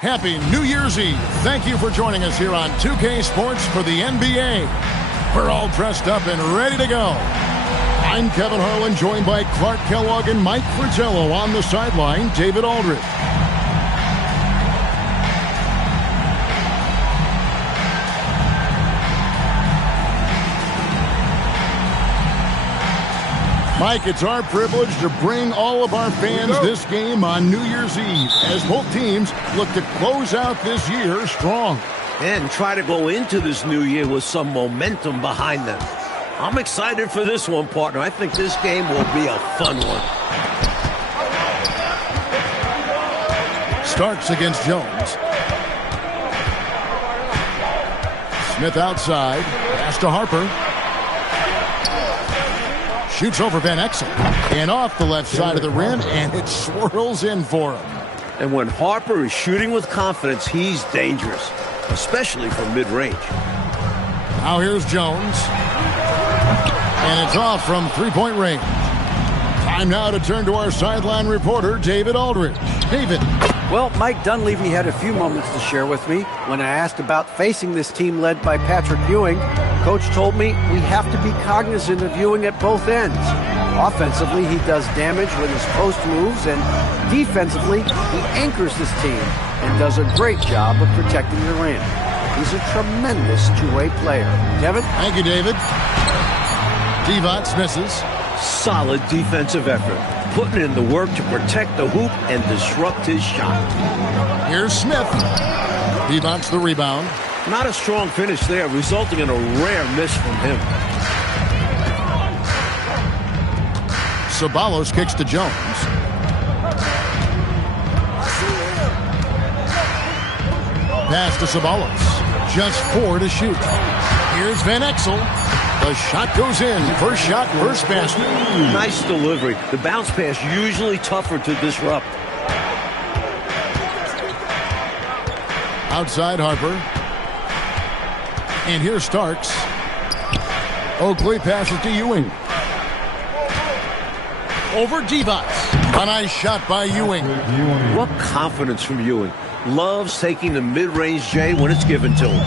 Happy New Year's Eve. Thank you for joining us here on 2K Sports for the NBA. We're all dressed up and ready to go. I'm Kevin Harlan, joined by Clark Kellogg and Mike Fratello. On the sideline, David Aldridge. Mike, it's our privilege to bring all of our fans this game on New Year's Eve as both teams look to close out this year strong. And try to go into this new year with some momentum behind them. I'm excited for this one, partner. I think this game will be a fun one. Starks against Jones. Smith outside. Pass to Harper. Shoots over Van Exel. And off the left side of the rim, and it swirls in for him. And when Harper is shooting with confidence, he's dangerous, especially from mid-range. Now here's Jones. And it's off from three-point range. Time now to turn to our sideline reporter, David Aldridge. David. Well, Mike Dunleavy had a few moments to share with me. When I asked about facing this team led by Patrick Ewing, Coach told me we have to be cognizant of Ewing at both ends. Offensively, he does damage with his post moves, and defensively, he anchors this team and does a great job of protecting the rim. He's a tremendous two-way player. Kevin? Thank you, David. Divac misses. Solid defensive effort, putting in the work to protect the hoop and disrupt his shot. Here's Smith. Divac the rebound. Not a strong finish there, resulting in a rare miss from him. Ceballos kicks to Jones. Pass to Ceballos. Just 4 to shoot. Here's Van Exel. The shot goes in. First shot, first basket. Nice delivery. The bounce pass usually tougher to disrupt. Outside Harper. And here's Starks. Oakley passes to Ewing. Over Divac. A nice shot by Ewing. What confidence from Ewing. Loves taking the mid-range J when it's given to him.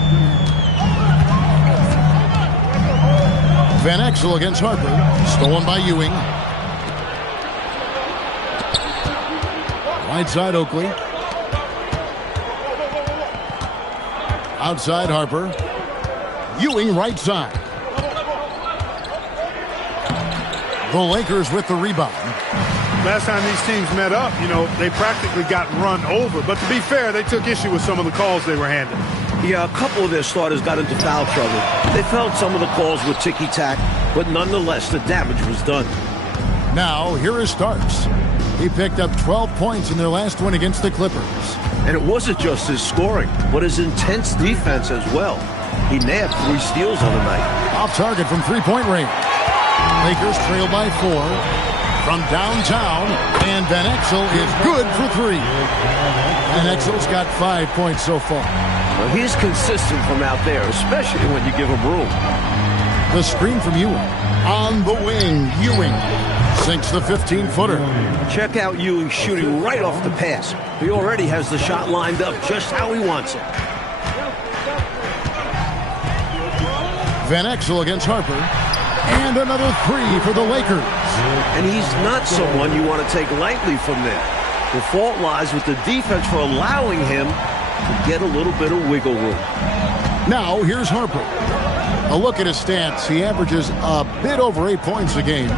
Van Exel against Harper. Stolen by Ewing. Right side Oakley. Outside Harper. Ewing right side. The Lakers with the rebound. Last time these teams met up, they practically got run over. But to be fair, they took issue with some of the calls they were handing. Yeah, a couple of their starters got into foul trouble. They felt some of the calls were ticky-tack, but nonetheless, the damage was done. Now, here is Starks. He picked up 12 points in their last win against the Clippers. And it wasn't just his scoring, but his intense defense as well. He nabbed 3 steals on the night. Off target from three-point range. Lakers trail by 4. From downtown, and Van Exel is good for 3. Van Exel's got 5 points so far. Well, he's consistent from out there, especially when you give him room. The screen from Ewing. On the wing, Ewing sinks the 15-footer. Check out Ewing shooting right off the pass. He already has the shot lined up just how he wants it. Van Exel against Harper. And another 3 for the Lakers. And he's not someone you want to take lightly from there. The fault lies with the defense for allowing him to get a little bit of wiggle room. Now, here's Harper. A look at his stats. He averages a bit over 8 points a game.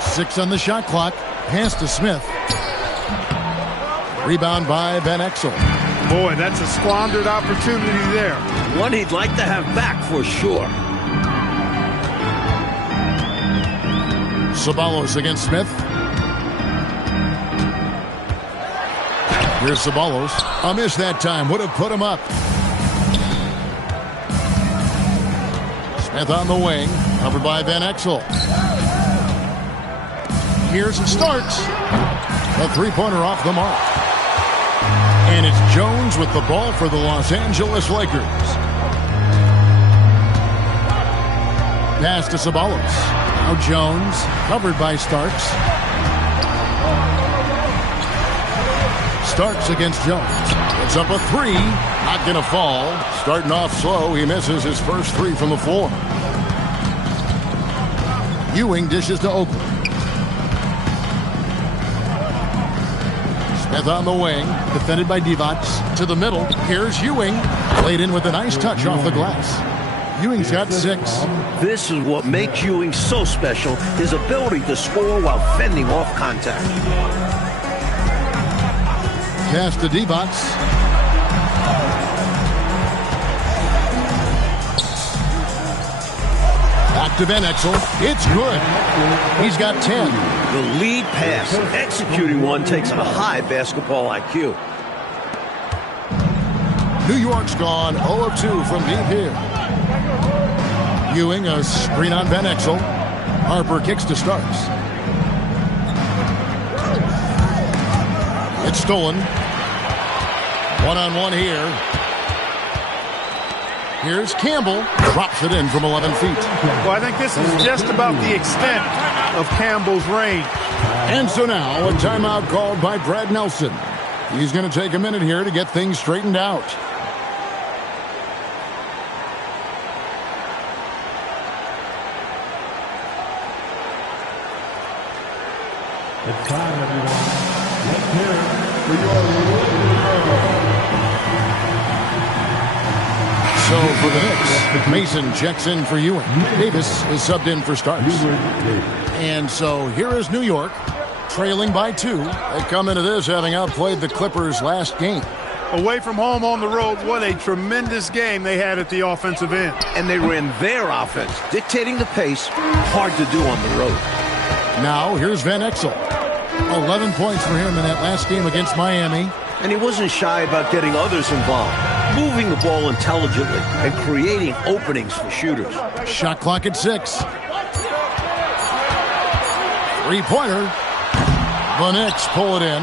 Six on the shot clock. Pass to Smith. Rebound by Van Exel. Boy, that's a squandered opportunity there. One he'd like to have back for sure. Ceballos against Smith. Here's Ceballos. A miss that time. Would have put him up. Smith on the wing. Covered by Van Exel. Here's Starks. A three-pointer off the mark. And it's Jones with the ball for the Los Angeles Lakers. Pass to Ceballos. Now Jones, covered by Starks. Starks against Jones. It's up a three. Not going to fall. Starting off slow. He misses his first three from the floor. Ewing dishes to Oakley. Smith on the wing. Defended by Divac. To the middle. Here's Ewing. Laid in with a nice touch off the glass. Ewing's got 6. This is what makes Ewing so special, his ability to score while fending off contact. Pass to Divac. Back to Van Exel. It's good. He's got 10. The lead pass, executing one, takes a high basketball IQ. New York's gone 0 of 2 from deep here. Ewing, a screen on Van Exel. Harper kicks to Starks. It's stolen. One-on-one here. Here's Campbell. Drops it in from 11 feet. Well, I think this is just about the extent of Campbell's range. And so now a timeout called by Brad Nelson. He's going to take a minute here to get things straightened out. It's time, everyone. Let's hear it for your So for the Knicks, Mason checks in for Ewing. Davis is subbed in for Starks. And so here is New York, trailing by 2. They come into this having outplayed the Clippers last game. Away from home on the road, what a tremendous game they had at the offensive end. And they ran their offense, dictating the pace. Hard to do on the road. Now here's Van Exel. 11 points for him in that last game against Miami. And he wasn't shy about getting others involved, moving the ball intelligently and creating openings for shooters. Shot clock at 6. Three-pointer. The Knicks pull it in.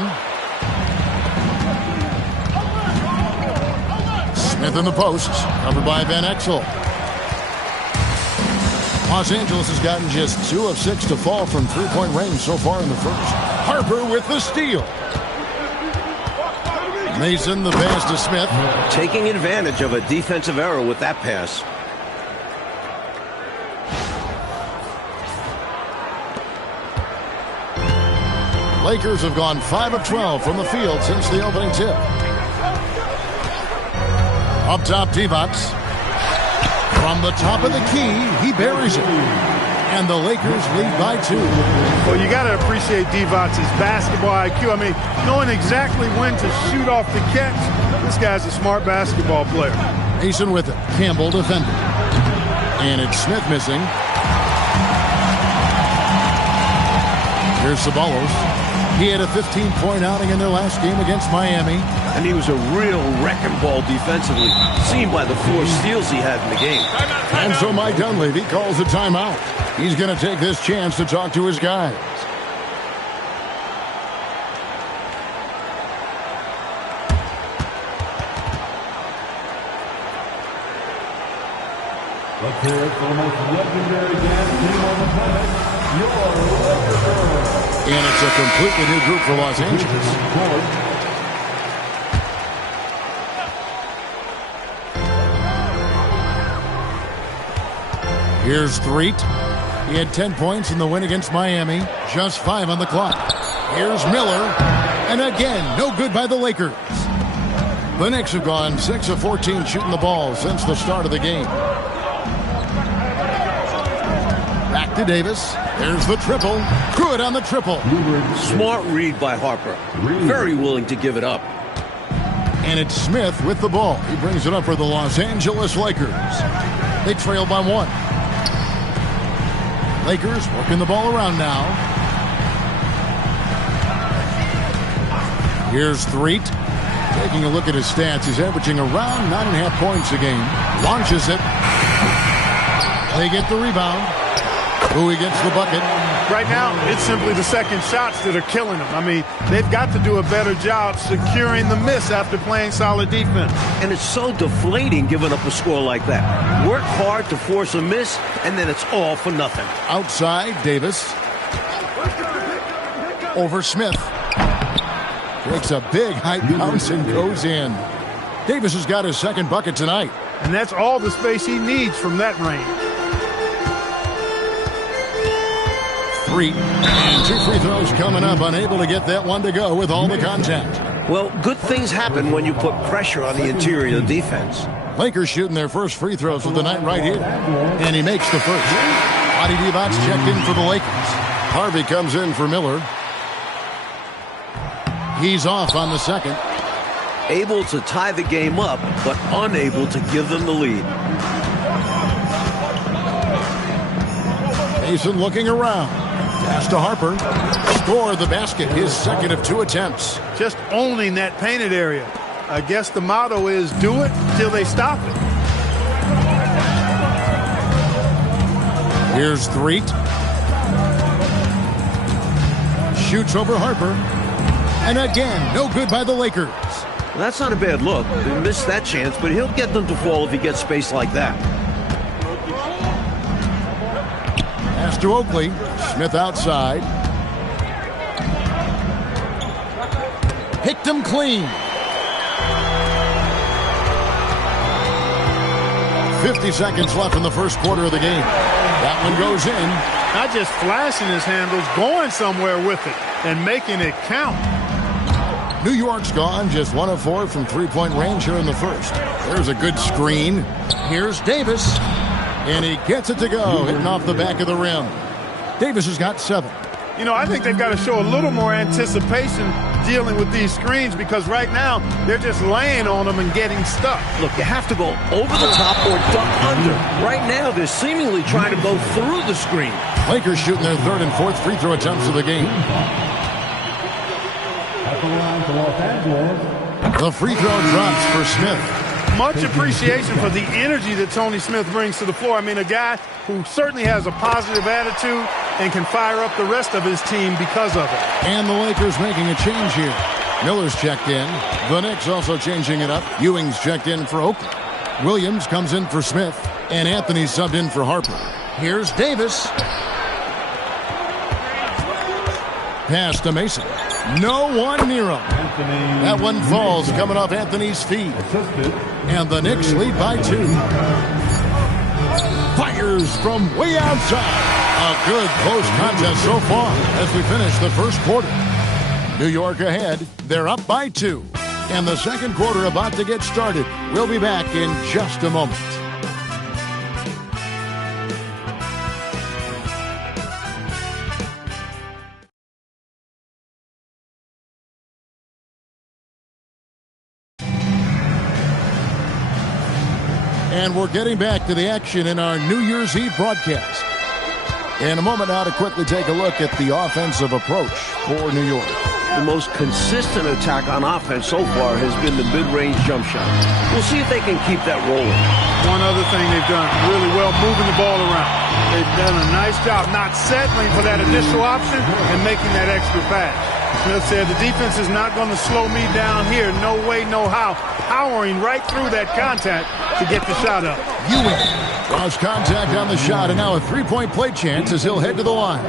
Smith in the post, covered by Van Exel. Los Angeles has gotten just 2 of 6 to fall from three-point range so far in the first. Harper with the steal. Mason the pass to Smith. Taking advantage of a defensive error with that pass. Lakers have gone 5 of 12 from the field since the opening tip. Up top, Divac. From the top of the key, he buries it. And the Lakers lead by 2. Well, you got to appreciate Divac's basketball IQ. I mean, knowing exactly when to shoot off the catch. This guy's a smart basketball player. Mason with it. Campbell defending. And it's Smith missing. Here's Ceballos. He had a 15-point outing in their last game against Miami. And he was a real wrecking ball defensively, seen by the 4 steals he had in the game. And so Mike Dunleavy calls a timeout. He's going to take this chance to talk to his guys. Let's hear it for the most legendary dance team on the planet, your Lakers. And it's a completely new group for Los Angeles. Here's Threet. He had 10 points in the win against Miami. Just 5 on the clock. Here's Miller. And again, no good by the Lakers. The Knicks have gone 6 of 14 shooting the ball since the start of the game. Back to Davis. There's the triple. Good on the triple. Smart read by Harper. Very willing to give it up. And it's Smith with the ball. He brings it up for the Los Angeles Lakers. They trail by 1. Lakers working the ball around now. Here's Threet. Taking a look at his stats, he's averaging around 9.5 points a game. Launches it. They get the rebound. Bowie gets the bucket. Right now, it's simply the second shots that are killing them. I mean, they've got to do a better job securing the miss after playing solid defense. And it's so deflating giving up a score like that. Work hard to force a miss, and then it's all for nothing. Outside, Davis. Over Smith. Takes a big high bounce and goes in. Davis has got his second bucket tonight. And that's all the space he needs from that range. 3 and 2 free throws coming up. Unable to get that one to go with all the contact. Well, good things happen when you put pressure on the interior defense. Lakers shooting their first free throws of the night right here. And he makes the first. Vlade Divac checked in for the Lakers. Harvey comes in for Miller. He's off on the second. Able to tie the game up, but unable to give them the lead. Mason looking around. Pass to Harper. Score the basket. His second of 2 attempts. Just owning that painted area. I guess the motto is do it till they stop it. Here's Threet. Shoots over Harper. And again, no good by the Lakers. Well, that's not a bad look. He missed that chance, but he'll get them to fall if he gets space like that. Pass to Oakley. Smith outside. Picked him clean. 50 seconds left in the first quarter of the game. That one goes in. Not just flashing his handles, going somewhere with it and making it count. New York's gone just 1 of 4 from three-point range here in the first. There's a good screen. Here's Davis. And he gets it to go, hitting off the back of the rim. Davis has got 7. You know, I think they've got to show a little more anticipation dealing with these screens because right now they're just laying on them and getting stuck. Look, you have to go over the top or duck under. Right now they're seemingly trying to go through the screen. Lakers shooting their 3rd and 4th free throw attempts of the game. At the line for Los Angeles. The free throw drops for Smith. Much appreciation for the energy that Tony Smith brings to the floor. I mean, a guy who certainly has a positive attitude and can fire up the rest of his team because of it. And the Lakers making a change here. Miller's checked in. The Knicks also changing it up. Ewing's checked in for Oakland. Williams comes in for Smith. And Anthony subbed in for Harper. Here's Davis. Pass to Mason. No one near him. That one falls coming off Anthony's feet. And the Knicks lead by 2. Fires from way outside. A good close contest so far as we finish the first quarter. New York ahead. They're up by 2. And the second quarter about to get started. We'll be back in just a moment. And we're getting back to the action in our New Year's Eve broadcast. In a moment now to quickly take a look at the offensive approach for New York. The most consistent attack on offense so far has been the mid-range jump shot. We'll see if they can keep that rolling. One other thing they've done really well, moving the ball around. They've done a nice job not settling for that initial option and making that extra pass. Smith said the defense is not going to slow me down here. No way, no how. Powering right through that contact to get the shot up. Ewing draws contact on the shot, and now a three-point play chance as he'll head to the line.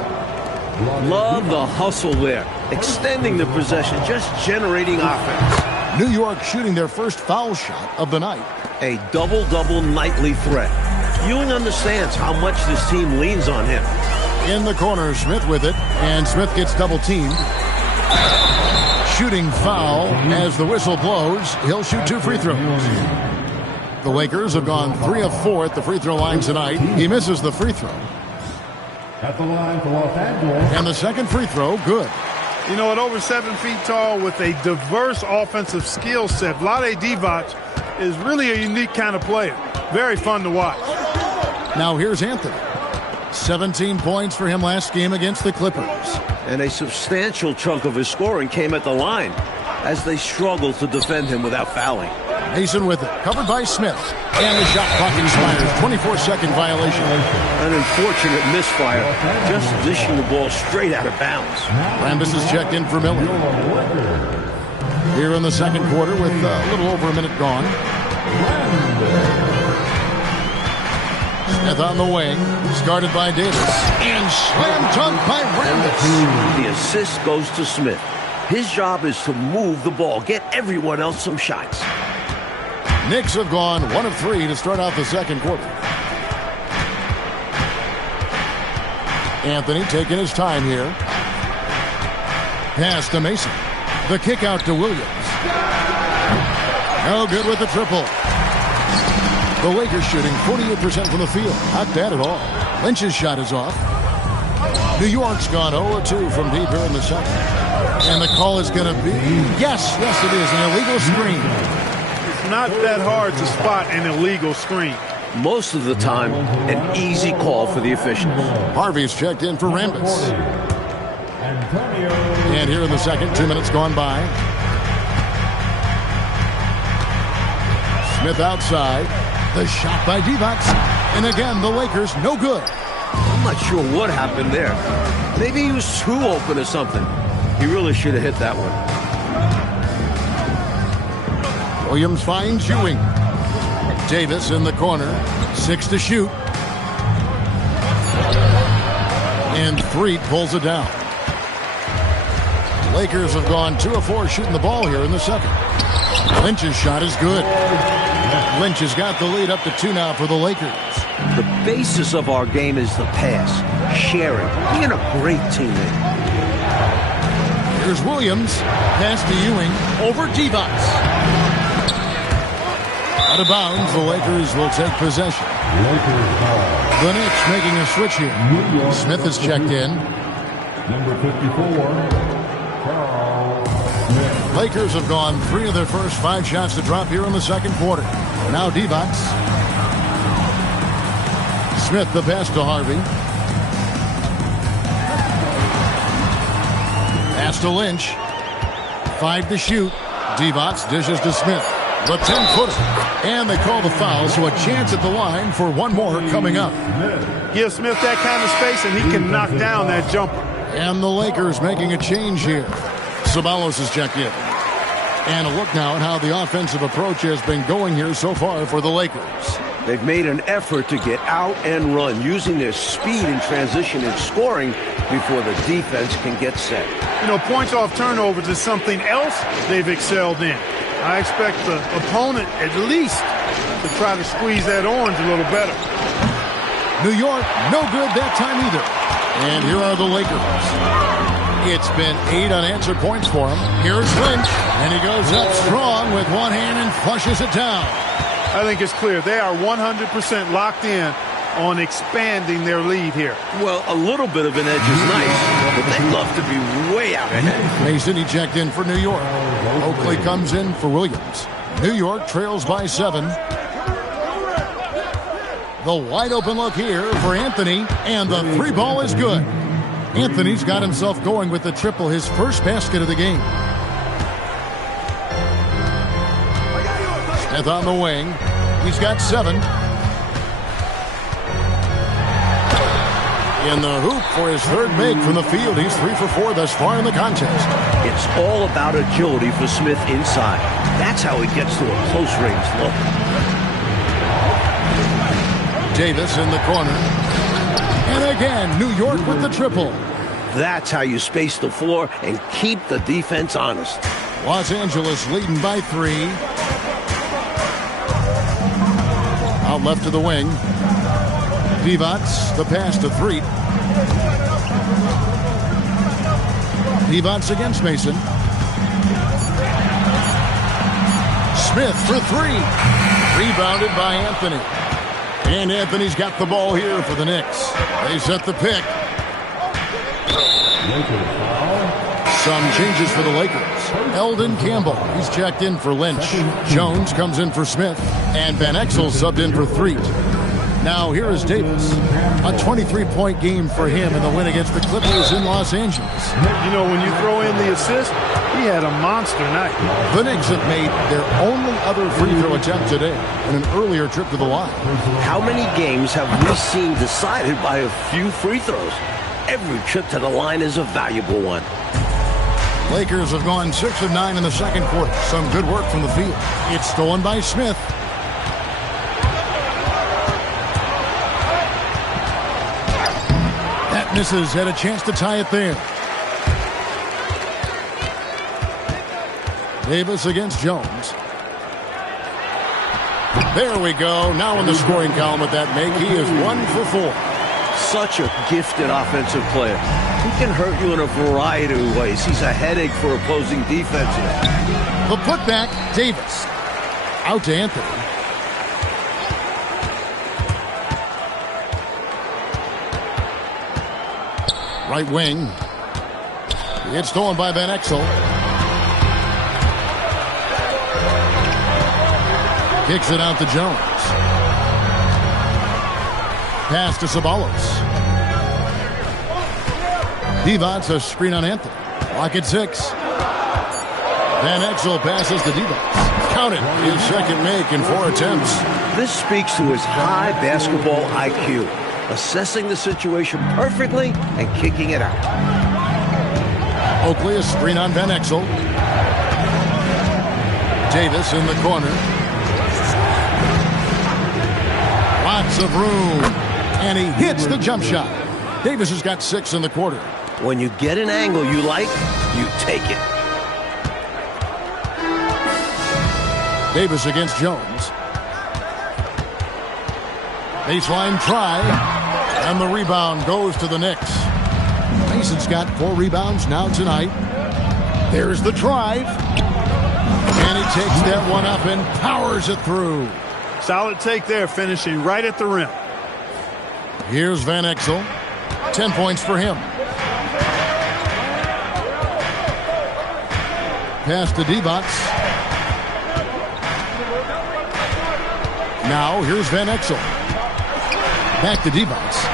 Love the hustle there. Extending the possession, just generating offense. New York shooting their first foul shot of the night. A double-double nightly threat. Ewing understands how much this team leans on him. In the corner, Smith with it, and Smith gets double-teamed. Shooting foul as the whistle blows. He'll shoot 2 free throws. The Lakers have gone 3 of 4 at the free throw line tonight. He misses the free throw. At the line for Los Angeles. And the second free throw, good. You know, at over 7 feet tall with a diverse offensive skill set, Vlade Divac is really a unique kind of player. Very fun to watch. Now here's Anthony. 17 points for him last game against the Clippers. And a substantial chunk of his scoring came at the line as they struggled to defend him without fouling. Mason with it, covered by Smith. And the shot clock expires. 24-second violation. An unfortunate misfire, just dishing the ball straight out of bounds. Rambis is checked in for Miller. Here in the second quarter with a little over a minute gone. Smith on the wing, guarded by Davis. And slam dunk by Rambis. The assist goes to Smith. His job is to move the ball, get everyone else some shots. Knicks have gone 1 of 3 to start out the second quarter. Anthony taking his time here. Pass to Mason. The kick out to Williams. No good with the triple. The Lakers shooting 48% from the field. Not bad at all. Lynch's shot is off. New York's gone 0-2 from deep here in the second. And the call is going to be, yes, it is, an illegal screen. It's not that hard to spot an illegal screen. Most of the time, an easy call for the officials. Harvey's checked in for Rambis. And here in the second, 2 minutes gone by. Smith outside. The shot by Divac. And again, the Lakers no good. I'm not sure what happened there. Maybe he was too open or something. He really should have hit that one. Williams finds Ewing. Davis in the corner. 6 to shoot. And Threet pulls it down. Lakers have gone 2 of 4 shooting the ball here in the second. Lynch's shot is good. Lynch has got the lead up to 2 now for the Lakers. The basis of our game is the pass, sharing, being a great teammate. Here's Williams. Pass to Ewing. Over Divac. Out of bounds, the Lakers will take possession. The Knicks making a switch here. Smith is checked in. Number 54. Lakers have gone 3 of their first 5 shots to drop here in the second quarter. Now Divac. Smith the pass to Harvey. Pass to Lynch. 5 to shoot. Divac dishes to Smith. The 10-footer. And they call the foul, so a chance at the line for one more coming up. Give Smith that kind of space and he can knock down that jumper. And the Lakers making a change here. Ceballos is checked in. And a look now at how the offensive approach has been going here so far for the Lakers. They've made an effort to get out and run, using their speed in transition and scoring before the defense can get set. You know, points off turnovers is something else they've excelled in. I expect the opponent at least to try to squeeze that orange a little better. New York, no good that time either. And here are the Lakers. It's been 8 unanswered points for him. Here's Lynch, and he goes up strong with one hand and flushes it down. I think it's clear they are 100% locked in on expanding their lead here. Well, a little bit of an edge is nice, but they'd love to be way out ahead. Mason, he checked in for New York. Oakley comes in for Williams. New York trails by 7. The wide open look here for Anthony, and the 3 ball is good. Anthony's got himself going with the triple, his first basket of the game. Smith on the wing. He's got 7. In the hoop for his 3rd make from the field. He's 3 for 4 thus far in the contest. It's all about agility for Smith inside. That's how he gets to a close-range look. Davis in the corner. And again, New York with the triple. That's how you space the floor and keep the defense honest. Los Angeles leading by 3. Out left to the wing. Divac, the pass to Threet. Divac against Mason. Smith for 3. Rebounded by Anthony. And Anthony's got the ball here for the Knicks. They set the pick. Some changes for the Lakers. Eldon Campbell, he's checked in for Lynch. Jones comes in for Smith. And Van Exel subbed in for Threet. Now here is Davis. A 23-point game for him in the win against the Clippers in Los Angeles. You know, when you throw in the assist, he had a monster night. The Knicks have made their only other free throw attempt today in an earlier trip to the line. How many games have we seen decided by a few free throws? Every trip to the line is a valuable one. Lakers have gone 6 of 9 in the second quarter. Some good work from the field. It's stolen by Smith. That misses. Had a chance to tie it there. Davis against Jones. There we go. Now in the scoring column with that make, he is 1 for 4. Such a gifted offensive player. He can hurt you in a variety of ways. He's a headache for opposing defenses. The putback, Davis. Out to Anthony. Right wing. It's stolen by Van Exel. Kicks it out to Jones. Pass to Ceballos. Divac, a screen on Anthony. Lock at 6. Van Exel passes to Divac. Counted. His second make in 4 attempts. This speaks to his high basketball IQ. Assessing the situation perfectly and kicking it out. Oakley, a screen on Van Exel. Davis in the corner. Lots of room. And he hits the jump shot. Davis has got 6 in the quarter. When you get an angle you like, you take it. Davis against Jones. Baseline try. And the rebound goes to the Knicks. Mason's got 4 rebounds now tonight. There's the drive. And he takes that one up and powers it through. Solid take there, finishing right at the rim. Here's Van Exel. 10 points for him. Pass to Divac. Now here's Van Exel. Back to Divac.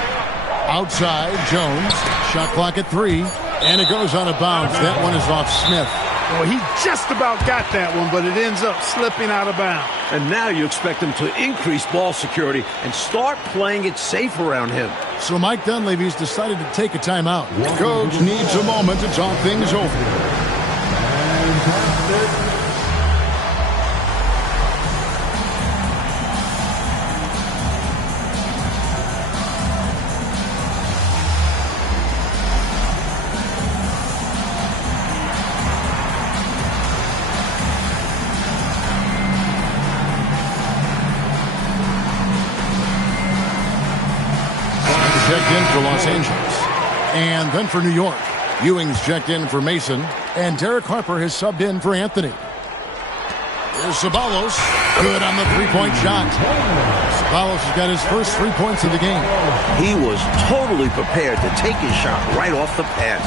Outside, Jones. Shot clock at 3. And it goes on a bounce. That one is off Smith. Well, he just about got that one, but it ends up slipping out of bounds. And now you expect him to increase ball security and start playing it safe around him. So Mike Dunleavy's decided to take a timeout. Coach needs a moment to talk things over. Checked in for Los Angeles. And then for New York. Ewing's checked in for Mason. And Derek Harper has subbed in for Anthony. Here's Ceballos. Good on the three-point shot. Ceballos has got his first 3 points of the game. He was totally prepared to take his shot right off the pass.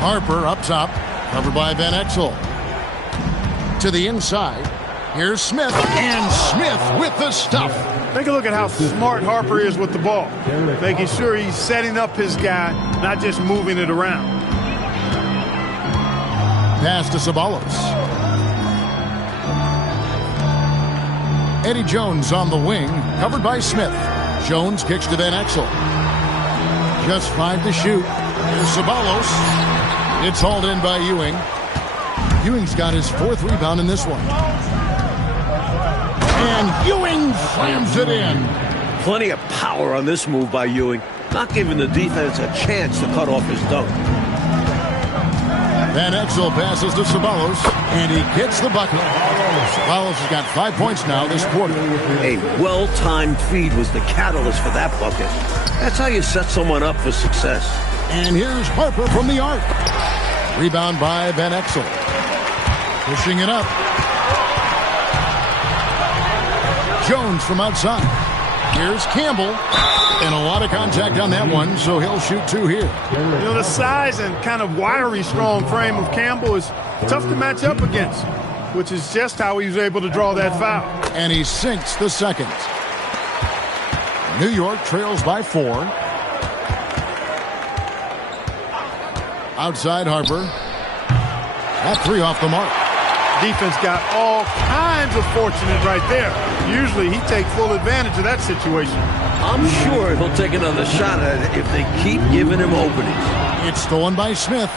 Harper up top. Covered by Van Exel. To the inside. Here's Smith, and Smith with the stuff. Take a look at how smart Harper is with the ball. Making sure he's setting up his guy, not just moving it around. Pass to Ceballos. Eddie Jones on the wing, covered by Smith. Jones kicks to Van Exel. Just 5 to shoot. Here's Ceballos. It's hauled in by Ewing. Ewing's got his 4th rebound in this one. And Ewing slams it in. Plenty of power on this move by Ewing, not giving the defense a chance to cut off his dunk. Van Exel passes to Ceballos, and he gets the bucket. Ceballos has got 5 points now this quarter. A well-timed feed was the catalyst for that bucket. That's how you set someone up for success. And here's Harper from the arc. Rebound by Van Exel. Pushing it up. Jones from outside. Here's Campbell. And a lot of contact on that one, so he'll shoot 2 here. You know, the size and kind of wiry, strong frame of Campbell is tough to match up against, which is just how he was able to draw that foul. And he sinks the second. New York trails by 4. Outside Harper. That 3 off the mark. Defense got all kinds of fortunate right there. Usually he takes full advantage of that situation. I'm sure he'll take another shot at it if they keep giving him openings. It's stolen by Smith.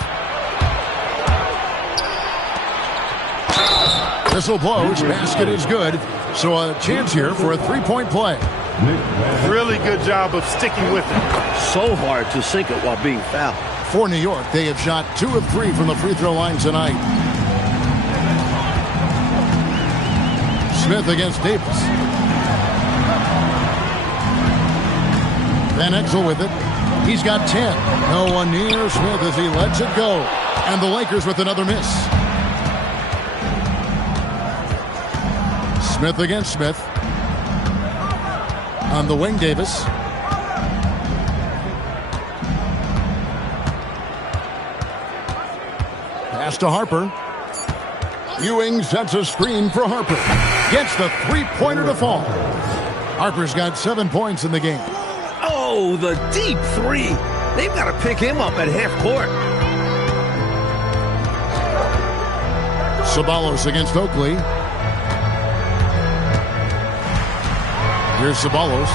Whistle blows. Basket is good. So a chance here for a 3-point play. Really good job of sticking with it. So hard to sink it while being fouled. For New York, they have shot 2 of 3 from the free throw line tonight. Smith against Davis. Van Exel with it. He's got 10. No one near Smith as he lets it go. And the Lakers with another miss. Smith against Smith. On the wing, Davis. Pass to Harper. Ewing sets a screen for Harper. Gets the three-pointer to fall. Harper's got 7 points in the game. Oh, the deep three. They've got to pick him up at half court. Ceballos against Oakley. Here's Ceballos.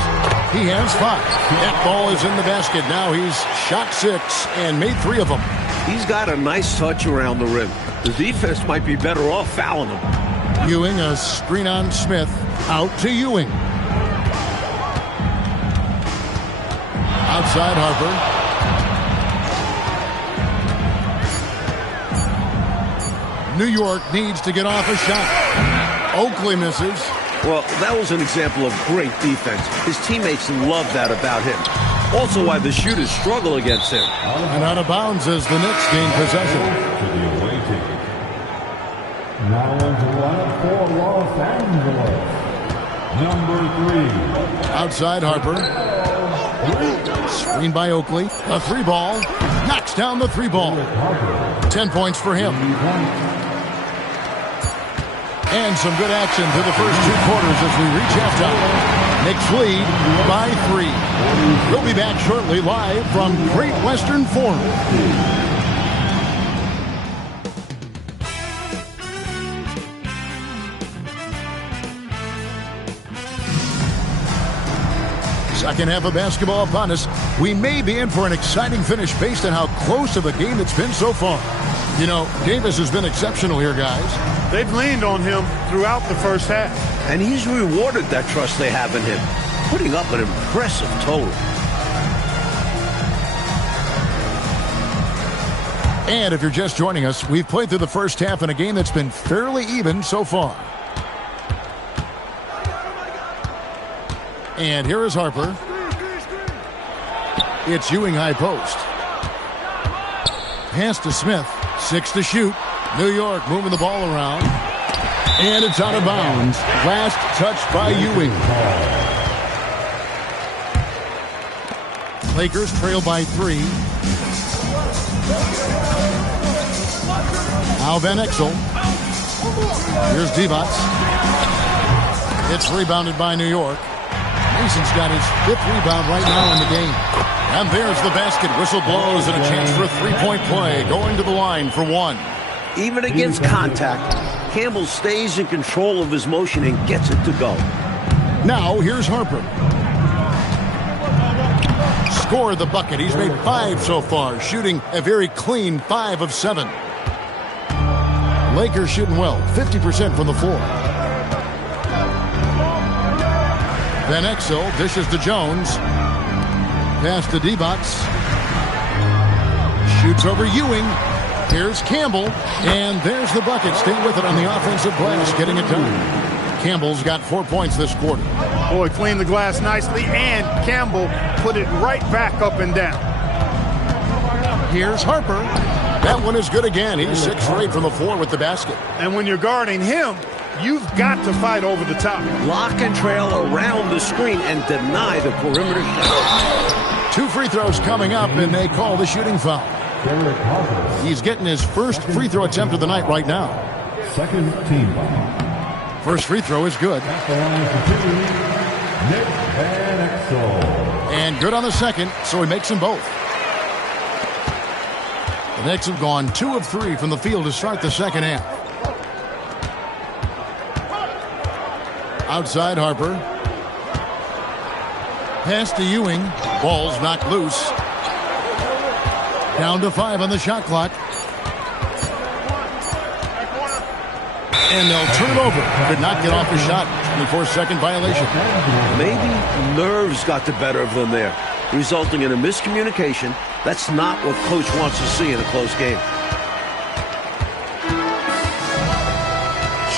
He has 5. That ball is in the basket. Now he's shot 6 and made 3 of them. He's got a nice touch around the rim. The defense might be better off fouling him. Ewing, a screen on Smith. Out to Ewing. Outside Harper. New York needs to get off a shot. Oakley misses. Well, that was an example of great defense. His teammates love that about him. Also why the shooters struggle against him. And out of bounds as the Knicks gain possession. To the away team. Now into line for Los Angeles. Number 3. Outside Harper. Screen by Oakley. A 3-ball. Knocks down the 3-ball. 10 points for him. And some good action to the first 2 quarters as we reach halftime. Knicks lead by 3. We'll be back shortly live from Great Western Forum. Second half of basketball upon us. We may be in for an exciting finish based on how close of a game it's been so far. You know, Davis has been exceptional here, guys. They've leaned on him throughout the first half. And he's rewarded that trust they have in him, putting up an impressive total. And if you're just joining us, we've played through the first half in a game that's been fairly even so far. And here is Harper. It's Ewing high post. Pass to Smith. 6 to shoot. New York moving the ball around. And it's out of bounds. Last touch by Ewing. Lakers trail by 3. Now Van Exel. Here's Divac. It's rebounded by New York. Mason's got his 5th rebound right now in the game. And there's the basket. Whistle blows and a chance for a 3-point play. Going to the line for 1. Even against contact, Campbell stays in control of his motion and gets it to go. Now here's Harper. Scored the bucket. He's made 5 so far, shooting a very clean 5 of 7. Lakers shooting well, 50% from the floor. Van Exel dishes to Jones. Pass to Divac. Shoots over Ewing. Here's Campbell. And there's the bucket. Stay with it on the offensive glass, getting it done. Campbell's got 4 points this quarter. Boy, cleaned the glass nicely, and Campbell put it right back up and down. Here's Harper. That one is good again. He's 6 for 8 from the floor with the basket. And when you're guarding him, you've got to fight over the top. Lock and trail around the screen and deny the perimeter shot. 2 free throws coming up, and they call the shooting foul. He's getting his first free throw attempt of the night right now. Second team foul. First free throw is good. Nick Van Exel. And good on the second, so he makes them both. The Knicks have gone 2 of 3 from the field to start the second half. Outside Harper. Pass to Ewing. Ball's knocked loose. Down to 5 on the shot clock. And they'll turn it over. Could not get off the shot. 24-second violation. Maybe nerves got the better of them there, resulting in a miscommunication That's not what Coach wants to see in a close game.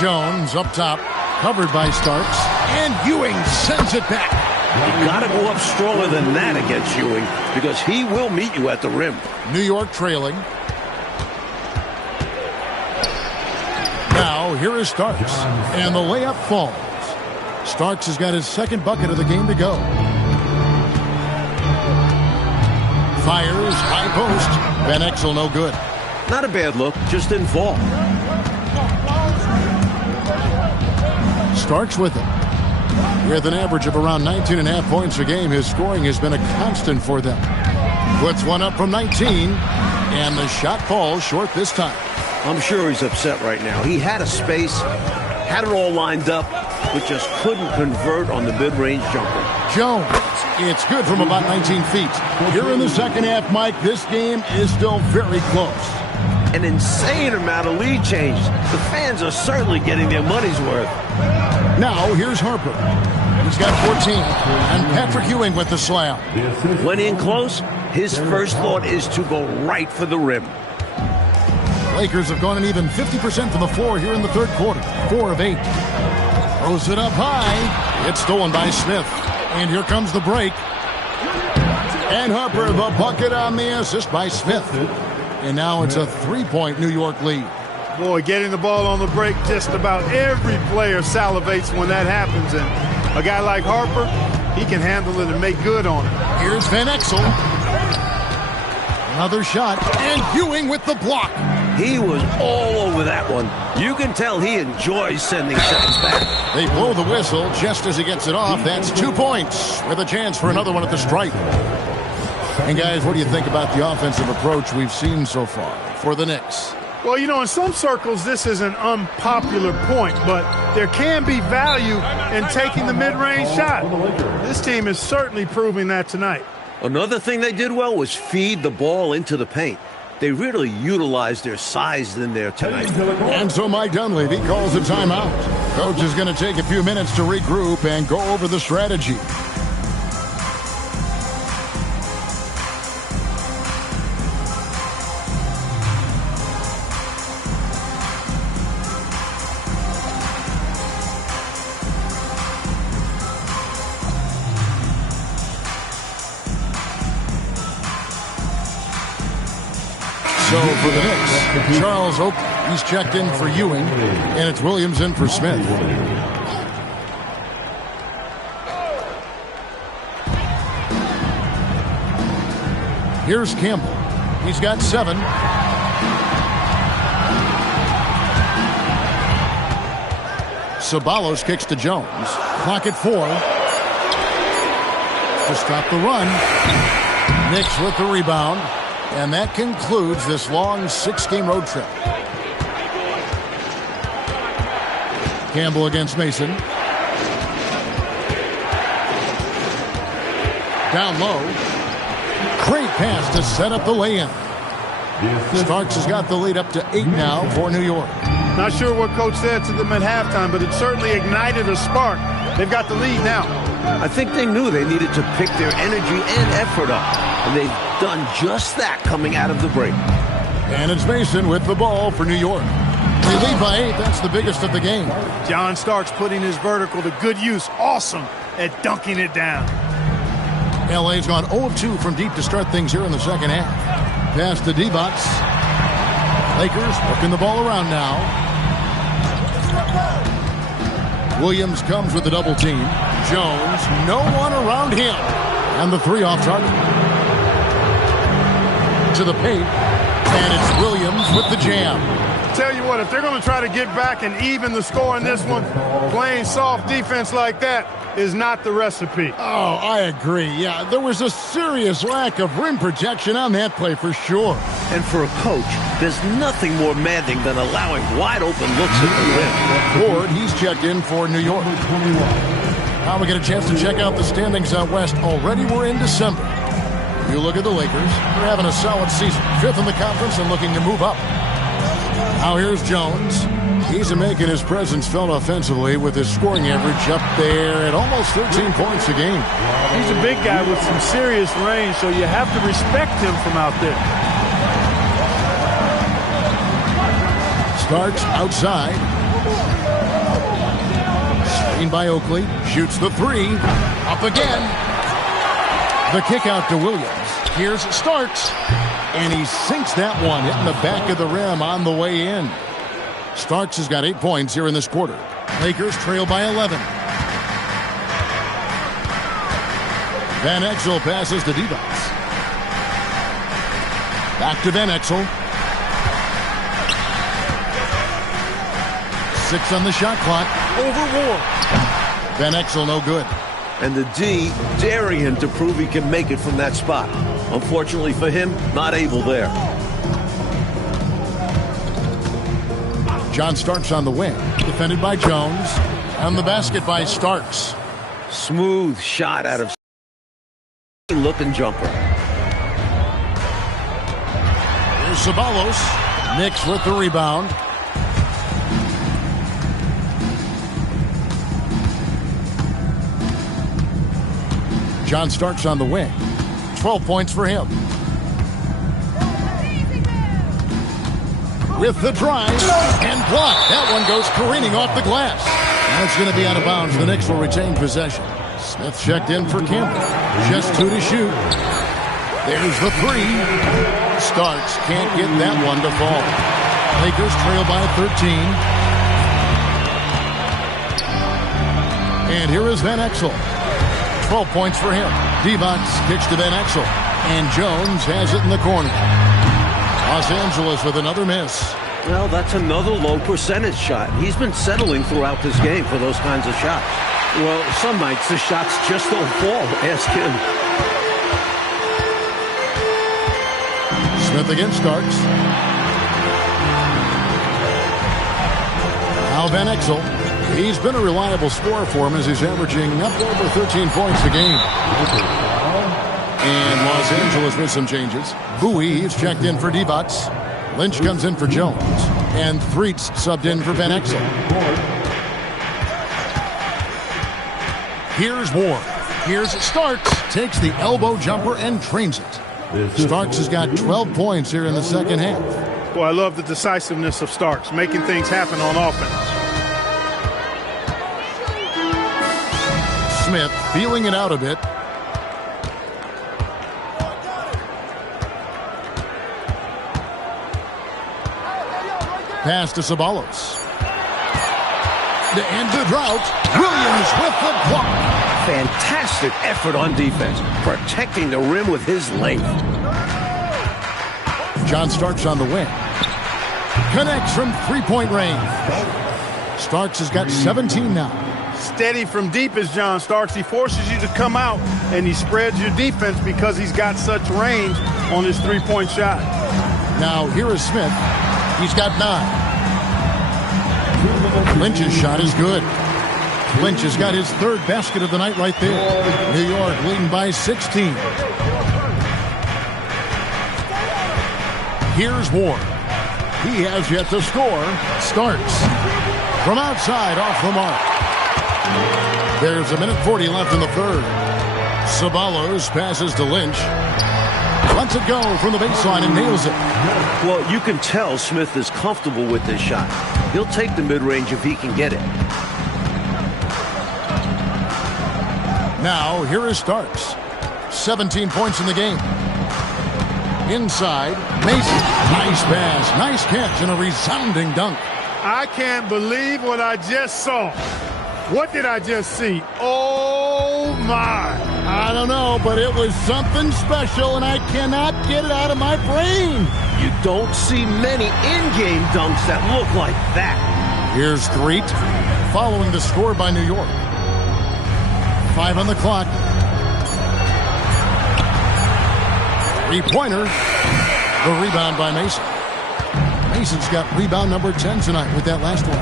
Jones up top, covered by Starks, and Ewing sends it back. You got to go up stronger than that against Ewing because he will meet you at the rim. New York trailing. Now, here is Starks, and the layup falls. Starks has got his second bucket of the game to go. Fires, high post. Van Exel no good. Not a bad look, just didn't fall. Starks with it. With an average of around 19.5 points a game, his scoring has been a constant for them. Puts one up from 19, and the shot falls short this time. I'm sure he's upset right now. He had a space, had it all lined up, but just couldn't convert on the mid-range jumper. Jones, it's good from about 19 feet. Here in the second half, Mike, this game is still very close. An insane amount of lead change. The fans are certainly getting their money's worth. Now, here's Harper. He's got 14, and Patrick Ewing with the slam. When in close, his first thought is to go right for the rim. Lakers have gone an even 50% from the floor here in the third quarter. 4 of 8. Throws it up high. It's stolen by Smith. And here comes the break. And Harper, the bucket on the assist by Smith. And now it's a 3-point New York lead. Boy, getting the ball on the break, just about every player salivates when that happens. And a guy like Harper, he can handle it and make good on it. Here's Van Exel. Another shot. And Ewing with the block. He was all over that one. You can tell he enjoys sending shots back. They blow the whistle just as he gets it off. That's 2 points with a chance for another one at the stripe. And guys, what do you think about the offensive approach we've seen so far for the Knicks? Well, you know, in some circles, this is an unpopular point, but there can be value in taking the mid-range shot. This team is certainly proving that tonight. Another thing they did well was feed the ball into the paint. They really utilized their size in there tonight. And so Mike Dunleavy calls a timeout. Coach is going to take a few minutes to regroup and go over the strategy. So for the Knicks, Charles Oakley, he's checked in for Ewing, and it's Williams in for Smith. Here's Campbell. He's got 7. Ceballos kicks to Jones. Clock at 4. To stop the run. Knicks with the rebound. And that concludes this long 6-game road trip. Campbell against Mason. Down low. Great pass to set up the lay-in. Starks has got the lead up to 8 now for New York. Not sure what Coach said to them at halftime, but it certainly ignited a spark. They've got the lead now. I think they knew they needed to pick their energy and effort up, and they've done just that coming out of the break. And it's Mason with the ball for New York. They lead by 8. That's the biggest of the game. John Starks putting his vertical to good use. Awesome at dunking it down. LA's gone 0 of 2 from deep to start things here in the second half. Pass to Divac. Lakers working the ball around now. Williams comes with the double team. Jones, no one around him. And the 3 off target. To the paint. And it's Williams with the jam. Tell you what, if they're going to try to get back and even the score in this one, playing soft defense like that is not the recipe. Oh, I agree. Yeah, there was a serious lack of rim protection on that play for sure. And for a coach, there's nothing more maddening than allowing wide open looks at the rim. Ward, he's checked in for New York. Now we get a chance to check out the standings out west. Already we're in December. You look at the Lakers. They're having a solid season. 5th in the conference and looking to move up. Now here's Jones. He's making his presence felt offensively with his scoring average up there at almost 13 points a game. He's a big guy with some serious range, so you have to respect him from out there. Starks outside. Screen by Oakley. Shoots the three. Up again. The kick out to Williams. Here's Starks. And he sinks that one, hitting the back of the rim on the way in. Starks has got 8 points here in this quarter. Lakers trail by 11. Van Exel passes to Divac. Back to Van Exel. 6 on the shot clock. Over Ward. Van Exel no good. And the D daring him to prove he can make it from that spot. Unfortunately for him, not able there. John Starks on the wing. Defended by Jones. On the basket by Starks. Smooth shot out of looking jumper. Here's Ceballos. Knicks with the rebound. John Starks on the wing. 12 points for him. With the drive and block. That one goes careening off the glass. That's going to be out of bounds. The Knicks will retain possession. Smith checked in for Campbell. Just 2 to shoot. There's the three. Starks can't get that one to fall. Lakers trail by 13. And here is Van Exel. 12 points for him. Divac kicks to Van Exel. And Jones has it in the corner. Los Angeles with another miss. Well, that's another low percentage shot. He's been settling throughout this game for those kinds of shots. Well, some nights the shots just don't fall. Ask him. Smith against Starks. Now Van Exel. He's been a reliable scorer for him as he's averaging up over 13 points a game. And Los Angeles with some changes. Bowie, he's checked in for Divac. Lynch comes in for Jones. And Threets subbed in for Van Exel. Here's Ward. Here's Starks. Takes the elbow jumper and trains it. Starks has got 12 points here in the second half. Boy, I love the decisiveness of Starks, making things happen on offense. Smith feeling it out a bit. Pass to Ceballos. To end the drought. Williams with the block. Fantastic effort on defense, protecting the rim with his length. John Starks on the wing. Connects from three-point range. Starks has got 17 now. Steady from deep is John Starks. He forces you to come out, and he spreads your defense because he's got such range on his three-point shot. Now, here is Smith. He's got 9. Lynch's shot is good. Lynch has got his third basket of the night right there. New York leading by 16. Here's Ward. He has yet to score. Starks from outside off the mark. There's 1:40 left in the third. Ceballos passes to Lynch. Lets it go from the baseline and nails it. Well, you can tell Smith is comfortable with this shot. He'll take the mid-range if he can get it. Now, here is Starks. 17 points in the game. Inside, Mason. Nice pass, nice catch, and a resounding dunk. I can't believe what I just saw. What did I just see? Oh, my. I don't know, but it was something special, and I cannot get it out of my brain. You don't see many in-game dunks that look like that. Here's Threet, following the score by New York. 5 on the clock. Three-pointer. The rebound by Mason. Mason's got rebound number 10 tonight with that last one.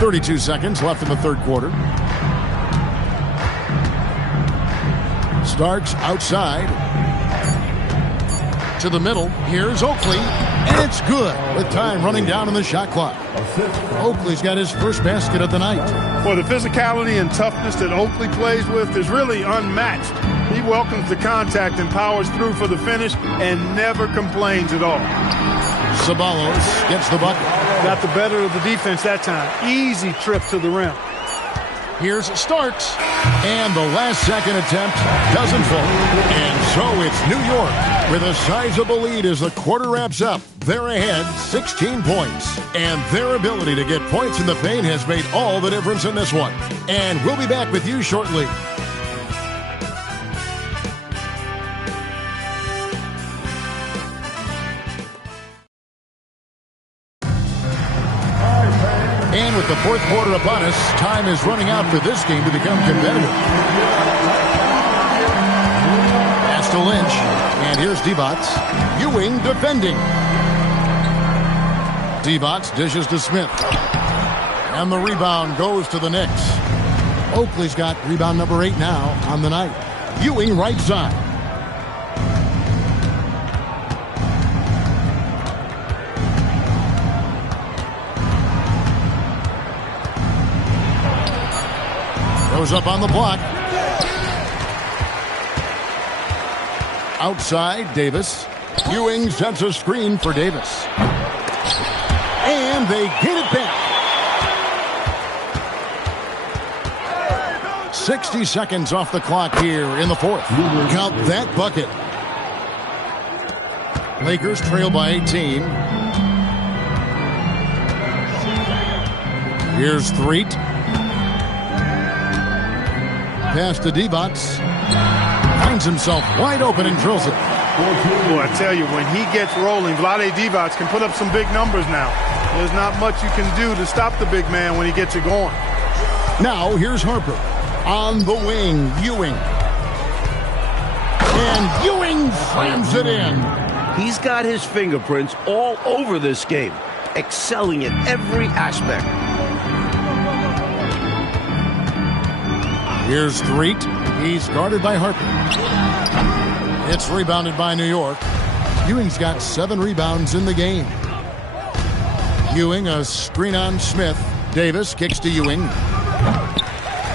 32 seconds left in the third quarter. Starks outside. To the middle, here's Oakley, and it's good with time running down on the shot clock. Oakley's got his first basket of the night. Well, the physicality and toughness that Oakley plays with is really unmatched. He welcomes the contact and powers through for the finish and never complains at all. Ceballos gets the bucket. Got the better of the defense that time. Easy trip to the rim. Here's Starks, and the last-second attempt doesn't fall. And so it's New York with a sizable lead as the quarter wraps up. They're ahead 16 points, and their ability to get points in the paint has made all the difference in this one. And we'll be back with you shortly. And with the fourth quarter upon us, time is running out for this game to become competitive. Pass to Lynch, and here's Divac. Ewing defending. Divac dishes to Smith. And the rebound goes to the Knicks. Oakley's got rebound number 8 now on the night. Ewing right side. Goes up on the block. Outside, Davis. Ewing sets a screen for Davis. And they get it back. 60 seconds off the clock here in the fourth. Count that bucket. Lakers trail by 18. Here's Threet. Pass to Divac. Finds himself wide open and drills it. Boy, I tell you, when he gets rolling, Vlade Divac can put up some big numbers now. There's not much you can do to stop the big man when he gets it going. Now, here's Harper. On the wing, Ewing. And Ewing slams it in. He's got his fingerprints all over this game, excelling in every aspect. Here's Threet. He's guarded by Harper. It's rebounded by New York. Ewing's got 7 rebounds in the game. Ewing, a screen on Smith. Davis kicks to Ewing.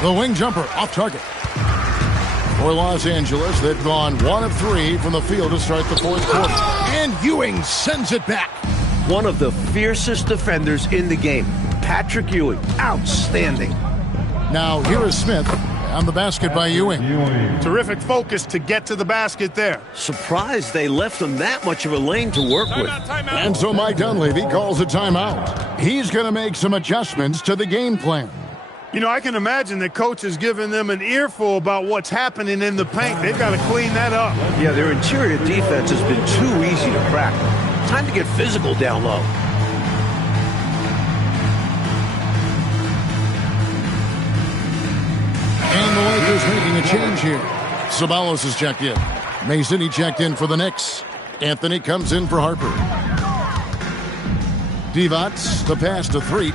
The wing jumper off target. For Los Angeles, they've gone 1 of 3 from the field to start the fourth quarter. And Ewing sends it back. One of the fiercest defenders in the game, Patrick Ewing. Outstanding. Now here is Smith. On the basket by Ewing. Terrific focus to get to the basket there. Surprised they left him that much of a lane to work with. And so Mike Dunleavy calls a timeout. He's going to make some adjustments to the game plan. You know, I can imagine that coach has given them an earful about what's happening in the paint. They've got to clean that up. Yeah, their interior defense has been too easy to crack. Time to get physical down low. And the Lakers making a change here. Ceballos is checked in. Mason, he checked in for the Knicks. Anthony comes in for Harper. Divac, the pass to Threet.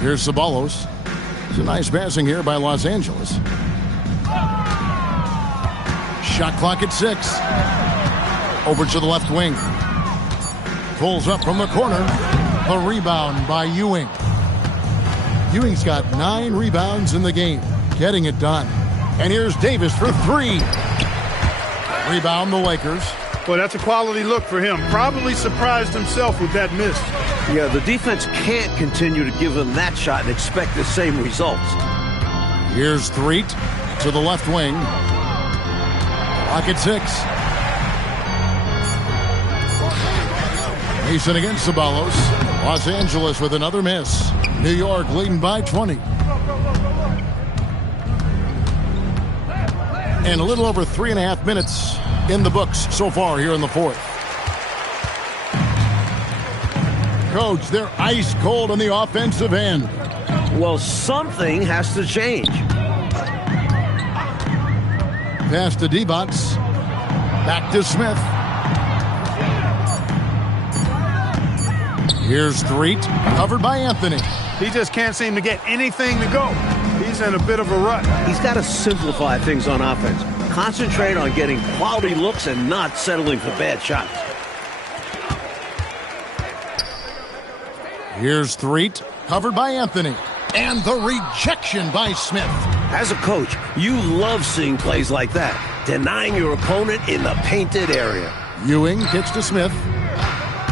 Here's Ceballos. It's a nice passing here by Los Angeles. Shot clock at 6. Over to the left wing. Pulls up from the corner. The rebound by Ewing. Ewing's got 9 rebounds in the game. Getting it done. And here's Davis for 3. Rebound the Lakers. Well, that's a quality look for him. Probably surprised himself with that miss. Yeah, the defense can't continue to give him that shot and expect the same results. Here's Threet to the left wing. Clock at 6. Mason against Ceballos. Los Angeles with another miss. New York leading by 20. And a little over 3.5 minutes in the books so far here in the fourth. Coach, they're ice cold on the offensive end. Well, something has to change. Pass to Divac. Back to Smith. Here's Threet, covered by Anthony. He just can't seem to get anything to go. He's in a bit of a rut. He's got to simplify things on offense. Concentrate on getting quality looks and not settling for bad shots. Here's Threet, covered by Anthony. And the rejection by Smith. As a coach, you love seeing plays like that, denying your opponent in the painted area. Ewing kicks to Smith.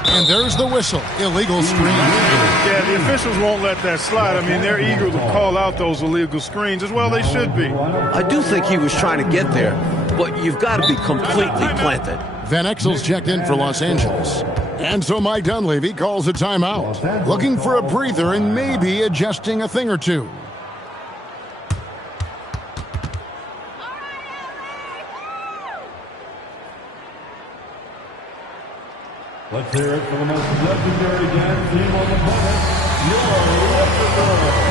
And there's the whistle. Illegal screen. Yeah, the officials won't let that slide. I mean, they're eager to call out those illegal screens. As well, they should be. I do think he was trying to get there, but you've got to be completely planted. Van Exel's checked in for Los Angeles. And so Mike Dunleavy calls a timeout, looking for a breather and maybe adjusting a thing or two. Let's hear it for the most legendary dance team on the planet, your Wonder Girls.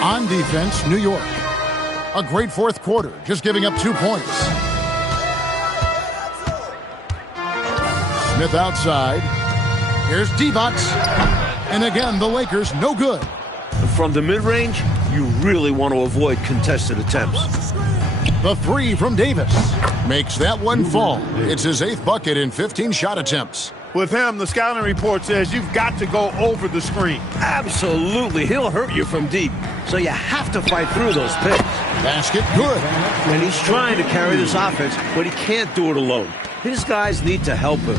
On defense, New York. A great fourth quarter, just giving up 2 points. Smith outside. Here's Divac. And again, the Lakers no good. From the mid-range, you really want to avoid contested attempts. The three from Davis makes that one fall. It's his 8th bucket in 15 shot attempts. With him, the scouting report says you've got to go over the screen. Absolutely. He'll hurt you from deep. So you have to fight through those picks. Basket good. And he's trying to carry this offense, but he can't do it alone. His guys need to help him.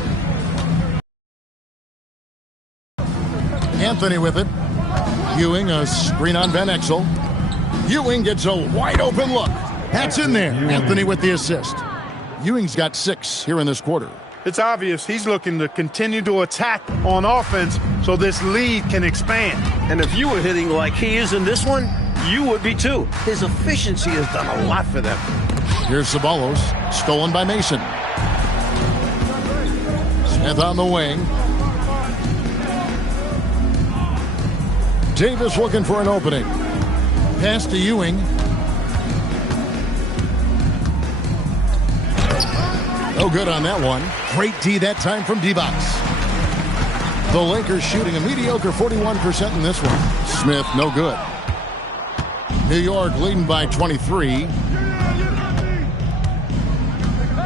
Anthony with it. Ewing a screen on Van Exel. Ewing gets a wide open look. That's in there. Anthony with the assist. Ewing's got 6 here in this quarter. It's obvious he's looking to continue to attack on offense so this lead can expand. And if you were hitting like he is in this one, you would be too. His efficiency has done a lot for them. Here's Ceballos, stolen by Mason. Smith on the wing. Davis looking for an opening. Pass to Ewing. No good on that one. Great D that time from Divac. The Lakers shooting a mediocre 41% in this one. Smith, no good. New York leading by 23.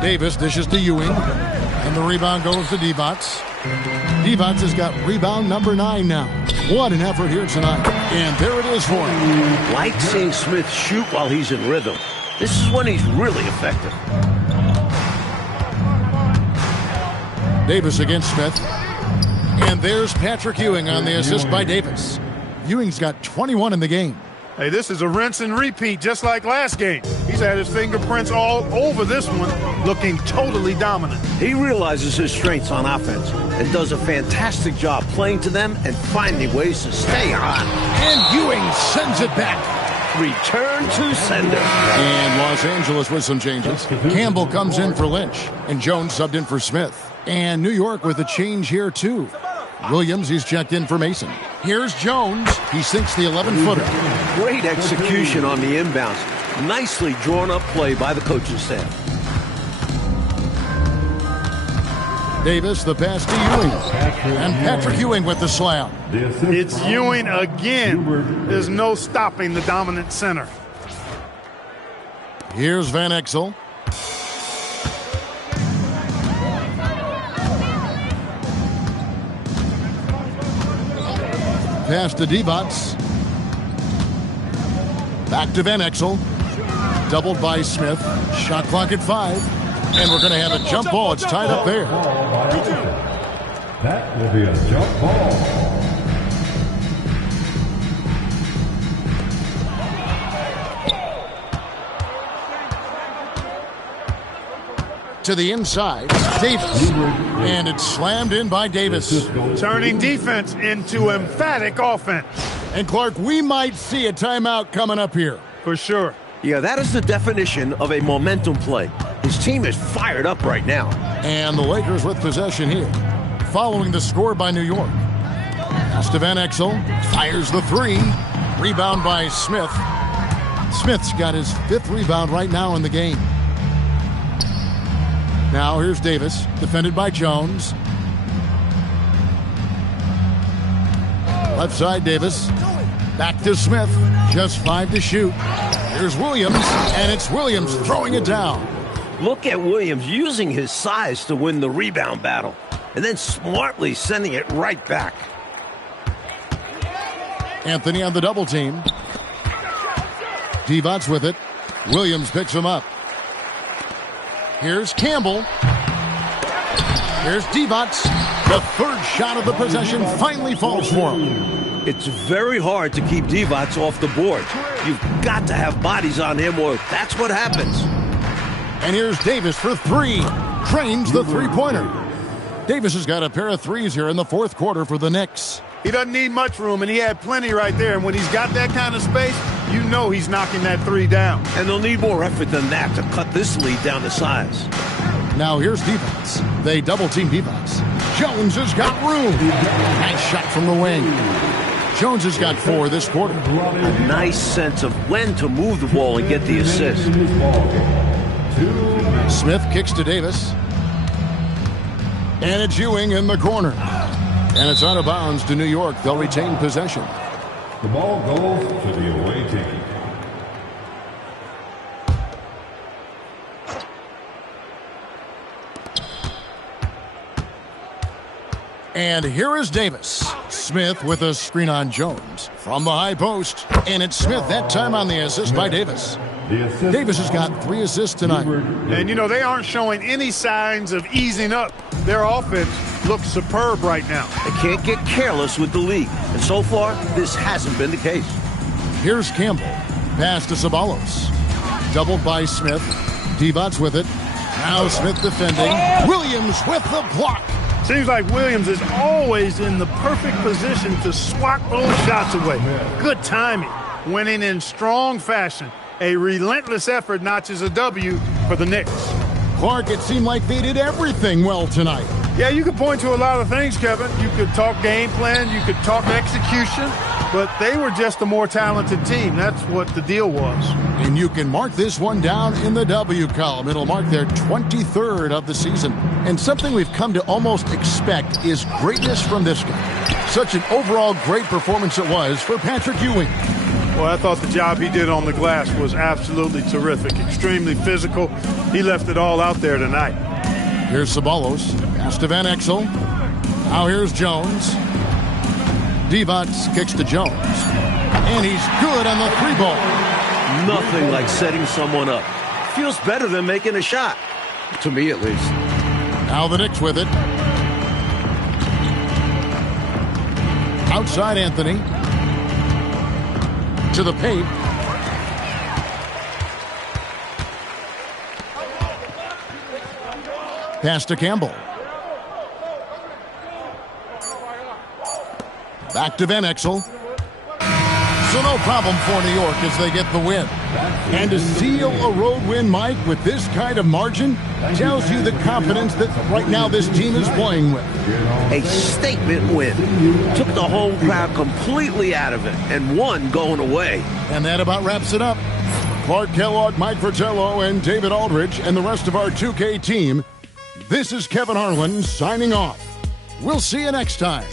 Davis dishes to Ewing. And the rebound goes to Divac. Divac has got rebound number 9 now. What an effort here tonight. And there it is for him. Like seeing Smith shoot while he's in rhythm. This is when he's really effective. Davis against Smith. And there's Patrick Ewing on the assist by Davis. Ewing's got 21 in the game. Hey, this is a rinse and repeat just like last game. He's had his fingerprints all over this one, looking totally dominant. He realizes his strengths on offense and does a fantastic job playing to them and finding ways to stay hot. And Ewing sends it back. return to sender. And Los Angeles with some changes. Campbell comes in for Lynch, and Jones subbed in for Smith. And New York with a change here, too. Williams, he's checked in for Mason. Here's Jones. He sinks the 11-footer. Great execution on the inbounds. Nicely drawn up play by the coaching staff. Davis, the pass to Ewing. And Patrick Ewing with the slam. It's Ewing again. There's no stopping the dominant center. Here's Van Exel. Pass to Divac. Back to Van Exel. Doubled by Smith. Shot clock at 5. And we're going to have a jump ball. It's tied up there. That will be a jump ball. To the inside, Davis. And it's slammed in by Davis. Turning defense into emphatic offense. And Clark, we might see a timeout coming up here. For sure. Yeah, that is the definition of a momentum play. His team is fired up right now. And the Lakers with possession here. Following the score by New York. Pass to Van Exel. Fires the 3. Rebound by Smith. Smith's got his 5th rebound right now in the game. Now here's Davis. Defended by Jones. Left side Davis. Back to Smith. Just 5 to shoot. Here's Williams. And it's Williams throwing it down. Look at Williams using his size to win the rebound battle, and then smartly sending it right back. Anthony on the double team. Divac with it. Williams picks him up. Here's Campbell. Here's Divac. The 3rd shot of the possession finally falls for him. It's very hard to keep Divac off the board. You've got to have bodies on him, or that's what happens. And here's Davis for 3. Trains the 3-pointer. Davis has got a pair of 3s here in the 4th quarter for the Knicks. He doesn't need much room, and he had plenty right there. And when he's got that kind of space, you know he's knocking that 3 down. And they'll need more effort than that to cut this lead down to size. Now here's Divac. They double-team Divac. Jones has got room. Nice shot from the wing. Jones has got 4 this quarter. A nice sense of when to move the ball and get the assist. Smith kicks to Davis. And it's Ewing in the corner. And it's out of bounds to New York. They'll retain possession. The ball goes to the away team. And here is Davis. Smith with a screen on Jones. From the high post. And it's Smith that time on the assist by Davis. Davis has got 3 assists tonight. And, you know, they aren't showing any signs of easing up. Their offense looks superb right now. They can't get careless with the lead. And so far, this hasn't been the case. Here's Campbell. Pass to Ceballos. Doubled by Smith. Divac with it. Now Smith defending. Williams with the block. Seems like Williams is always in the perfect position to swat those shots away. Good timing. Winning in strong fashion. A relentless effort notches a W for the Knicks. Clark, it seemed like they did everything well tonight. Yeah, you could point to a lot of things, Kevin. You could talk game plan, you could talk execution, but they were just a more talented team. That's what the deal was. And you can mark this one down in the W column. It'll mark their 23rd of the season. And something we've come to almost expect is greatness from this guy. Such an overall great performance it was for Patrick Ewing. Well, I thought the job he did on the glass was absolutely terrific. Extremely physical. He left it all out there tonight. Here's Ceballos. Pass to Van Exel. Now here's Jones. Divac kicks to Jones. And he's good on the 3-ball. Nothing like setting someone up. Feels better than making a shot. To me, at least. Now the Knicks with it. Outside Anthony. To the paint. Pass to Campbell. Back to Van Exel. So no problem for New York as they get the win. And to seal a road win, Mike, with this kind of margin, tells you the confidence that right now this team is playing with. A statement win. Took the home crowd completely out of it and won going away. And that about wraps it up. Clark Kellogg, Mike Fratello, and David Aldridge, and the rest of our 2K team. This is Kevin Harlan signing off. We'll see you next time.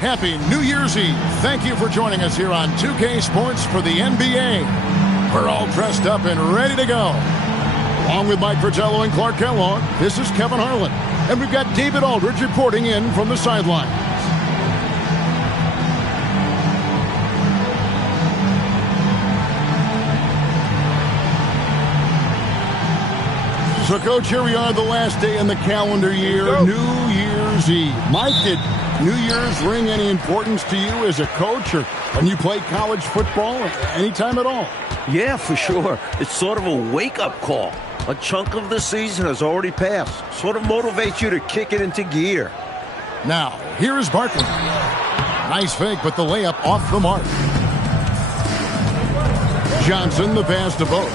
Happy New Year's Eve. Thank you for joining us here on 2K Sports for the NBA. We're all dressed up and ready to go. Along with Mike Fratello and Clark Kellogg, this is Kevin Harlan. And we've got David Aldridge reporting in from the sidelines. So, Coach, here we are, the last day in the calendar year, New Year's Eve. Mike, did New Year's ring any importance to you as a coach or when you played college football anytime at all? Yeah, for sure. It's sort of a wake-up call. A chunk of the season has already passed. Sort of motivates you to kick it into gear. Now, here's Barkley. Nice fake, but the layup off the mark. Johnson, the pass to Bose.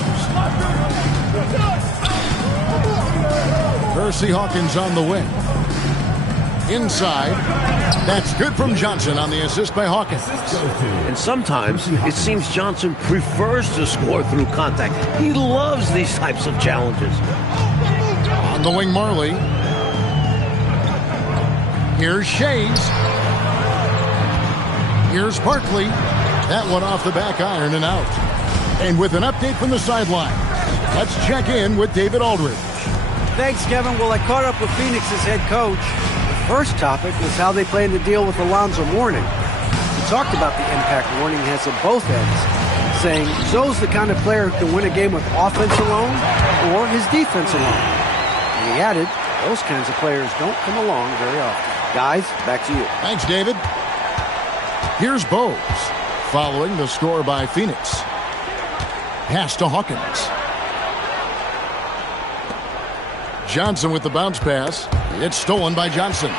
Percy Hawkins on the wing. Inside. That's good from Johnson on the assist by Hawkins. And sometimes it seems Johnson prefers to score through contact. He loves these types of challenges. On the wing, Marley. Here's Shays. Here's Barkley. That one off the back iron and out. And with an update from the sideline, let's check in with David Aldridge. Thanks, Kevin. Well, I caught up with Phoenix's head coach. The first topic was how they plan to deal with Alonzo Mourning. He talked about the impact Mourning has at both ends, saying Zo's the kind of player who can win a game with offense alone or his defense alone. And he added, those kinds of players don't come along very often. Guys, back to you. Thanks, David. Here's Bose, following the score by Phoenix. Pass to Hawkins. Johnson with the bounce pass. It's stolen by Johnson.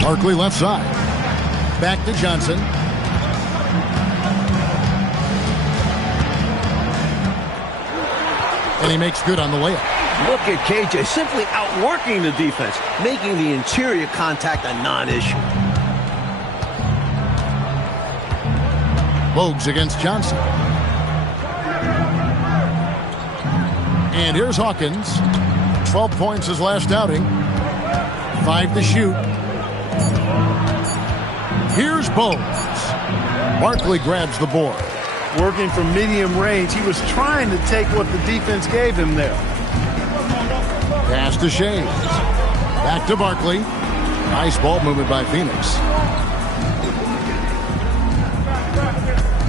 Barkley left side. Back to Johnson. And he makes good on the layup. Look at KJ simply outworking the defense, making the interior contact a non-issue. Bogues against Johnson. And here's Hawkins. 12 points his last outing. 5 to shoot. Here's Bose. Barkley grabs the board. Working from medium range, he was trying to take what the defense gave him there. Pass to Shays. Back to Barkley. Nice ball movement by Phoenix.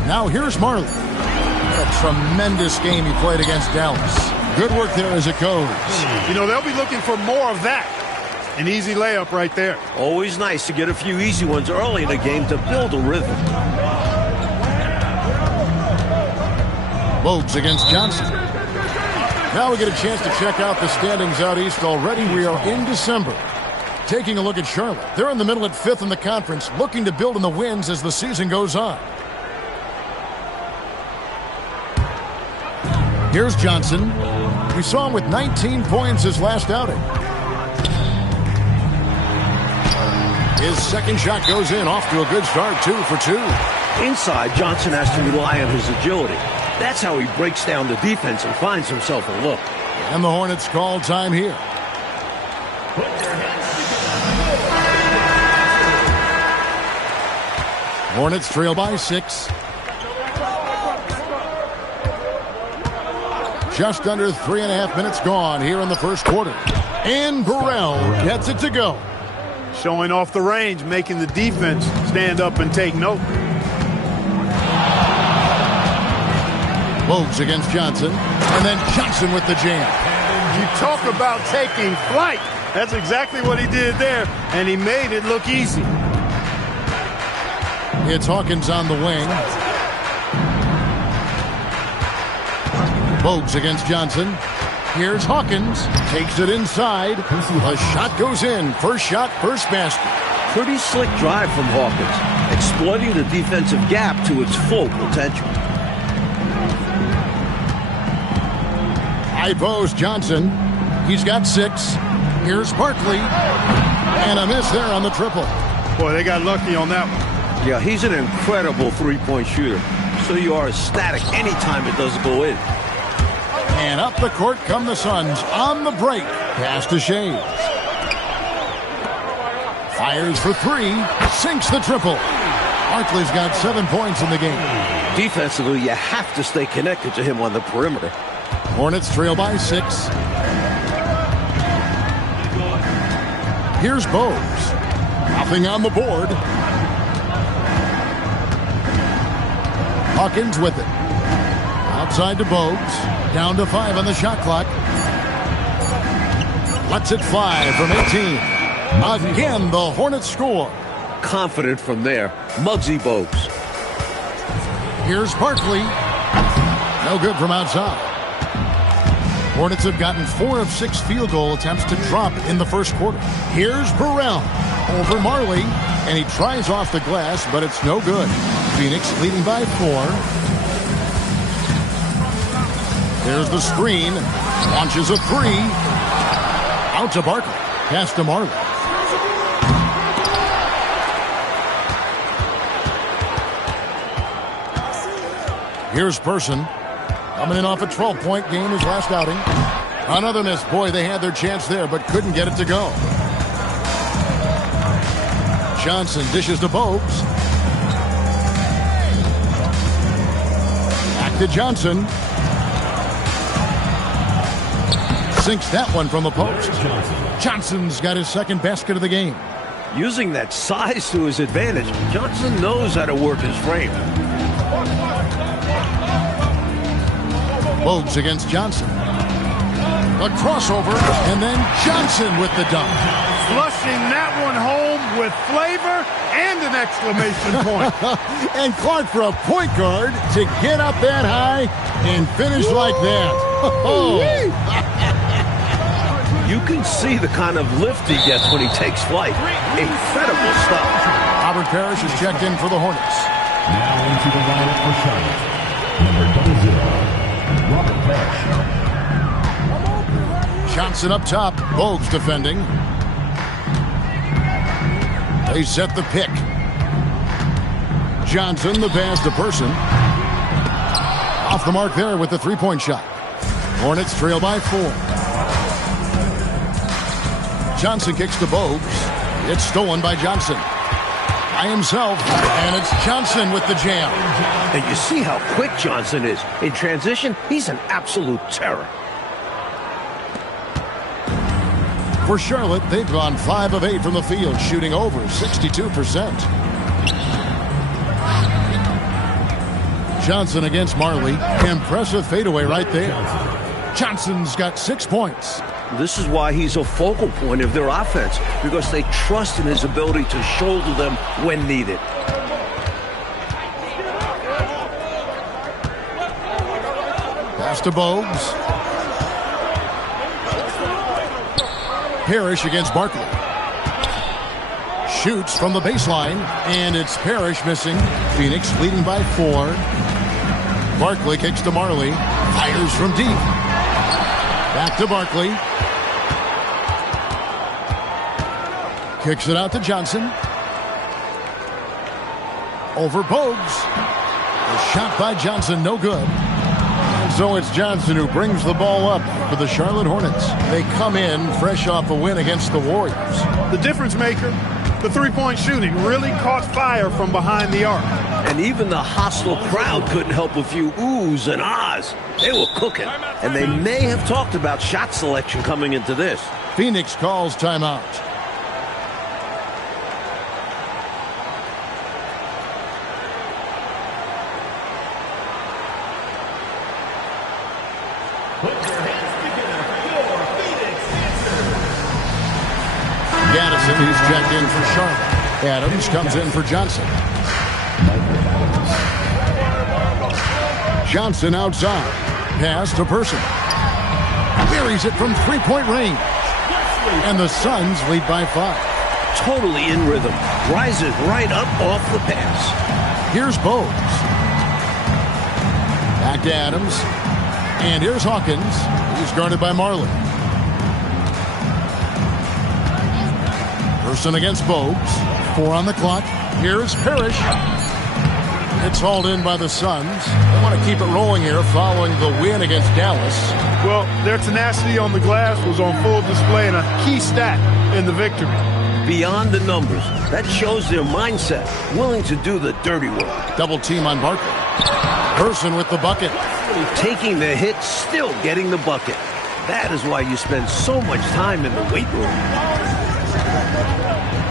Now here's Marley. What a tremendous game he played against Dallas. Good work there as a coach. You know, they'll be looking for more of that. An easy layup right there. Always nice to get a few easy ones early in the game to build a rhythm. Bogues against Johnson. Now we get a chance to check out the standings out east already. We are in December. Taking a look at Charlotte. They're in the middle at 5th in the conference, looking to build in the wins as the season goes on. Here's Johnson. We saw him with 19 points his last outing. His second shot goes in, off to a good start, 2 for 2. Inside, Johnson has to rely on his agility. That's how he breaks down the defense and finds himself a look. And the Hornets call time here. Hornets trail by 6. Just under 3.5 minutes gone here in the first quarter. And Burrell gets it to go. Showing off the range, making the defense stand up and take note. Bogues against Johnson. And then Johnson with the jam. You talk about taking flight. That's exactly what he did there, and he made it look easy. It's Hawkins on the wing. Bogues against Johnson. Here's Hawkins. Takes it inside. The shot goes in. First shot, first basket. Pretty slick drive from Hawkins, exploiting the defensive gap to its full potential. High post Johnson. He's got 6. Here's Barkley. And a miss there on the triple. Boy, they got lucky on that one. Yeah, he's an incredible three-point shooter. So you are ecstatic anytime it does go in. And up the court come the Suns on the break. Pass to Shays. Fires for three. Sinks the triple. Barkley's got 7 points in the game. Defensively, you have to stay connected to him on the perimeter. Hornets trail by 6. Here's Bogues. Nothing on the board. Hawkins with it. Outside to Bogues. Down to 5 on the shot clock. Lets it fly from 18. Again, the Hornets score. Confident from there. Muggsy Bogues. Here's Barkley. No good from outside. Hornets have gotten 4 of 6 field goal attempts to drop in the first quarter. Here's Burrell over Marley, and he tries off the glass, but it's no good. Phoenix leading by 4. There's the screen. Launches a 3. Out to Barkley. Pass to Marley. Here's Person. Coming in off a 12-point game his last outing. Another miss. Boy, they had their chance there, but couldn't get it to go. Johnson dishes to Bogues. Back to Johnson. Sinks that one from the post. Johnson's got his second basket of the game. Using that size to his advantage, Johnson knows how to work his frame. Bogues against Johnson. A crossover, and then Johnson with the dunk. Flushing that one home with flavor and an exclamation point. And Clark for a point guard to get up that high and finish like that. You can see the kind of lift he gets when he takes flight. Incredible stuff. Robert Parrish is checked in for the Hornets. Now into the lineup for Charlotte. Number 00, Robert Parrish. Johnson up top. Bogues defending. They set the pick. Johnson, the pass to Person. Off the mark there with the three-point shot. Hornets trail by 4. Johnson kicks to Bogues. It's stolen by Johnson. By himself, and it's Johnson with the jam. And you see how quick Johnson is. In transition, he's an absolute terror. For Charlotte, they've gone 5 of 8 from the field, shooting over 62%. Johnson against Marley. Impressive fadeaway right there. Johnson's got 6 points. This is why he's a focal point of their offense, because they trust in his ability to shoulder them when needed. Pass to Bogues. Parrish against Barkley. Shoots from the baseline, and it's Parrish missing. Phoenix leading by 4. Barkley kicks to Marley. Fires from deep. Back to Barkley. Kicks it out to Johnson. Over Bogues. A shot by Johnson, no good. And so it's Johnson who brings the ball up for the Charlotte Hornets. They come in fresh off a win against the Warriors. The difference maker, the three-point shooting, really caught fire from behind the arc. And even the hostile crowd couldn't help a few oohs and ahs. They were cooking. And they may have talked about shot selection coming into this. Phoenix calls timeout. Gaddison, who's checked in for Charlotte. Adams comes in for Johnson. Johnson outside. Pass to Person. Buries it from three-point range. And the Suns lead by 5. Totally in rhythm. Rises right up off the pass. Here's Bogues. Back to Adams. And here's Hawkins. He's guarded by Marley. Person against Bogues. 4 on the clock. Here's Parrish. It's hauled in by the Suns. They want to keep it rolling here following the win against Dallas. Well, their tenacity on the glass was on full display and a key stat in the victory. beyond the numbers. That shows their mindset, willing to do the dirty work. Double team on Barkley. Person with the bucket. Taking the hit, still getting the bucket. That is why you spend so much time in the weight room.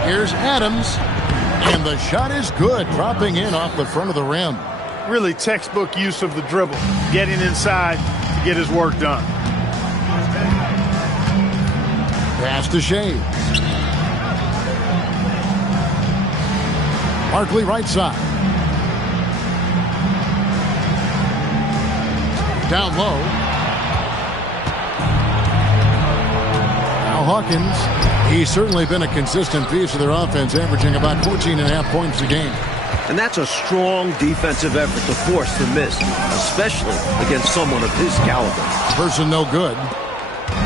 Here's Adams. And the shot is good, dropping in off the front of the rim. Really textbook use of the dribble, getting inside to get his work done. Pass to Shea. Barkley right side. Down low. Now Hawkins. He's certainly been a consistent piece of their offense, averaging about 14.5 points a game. And that's a strong defensive effort to force the miss, especially against someone of his caliber. Person no good.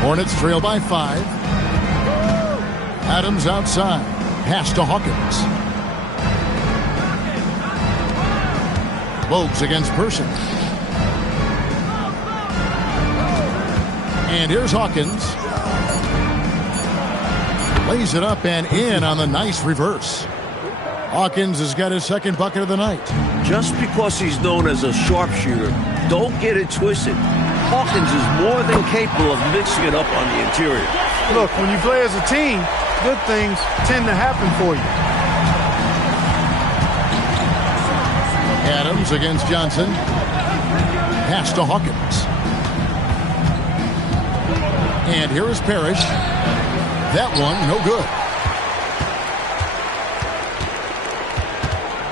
Hornets trail by 5. Adams outside. Pass to Hawkins. Bogues against Person. And here's Hawkins. Lays it up and in on the nice reverse. Hawkins has got his second bucket of the night. Just because he's known as a sharpshooter, don't get it twisted. Hawkins is more than capable of mixing it up on the interior. Look, when you play as a team, good things tend to happen for you. Adams against Johnson. Pass to Hawkins. And here is Parrish. That one, no good.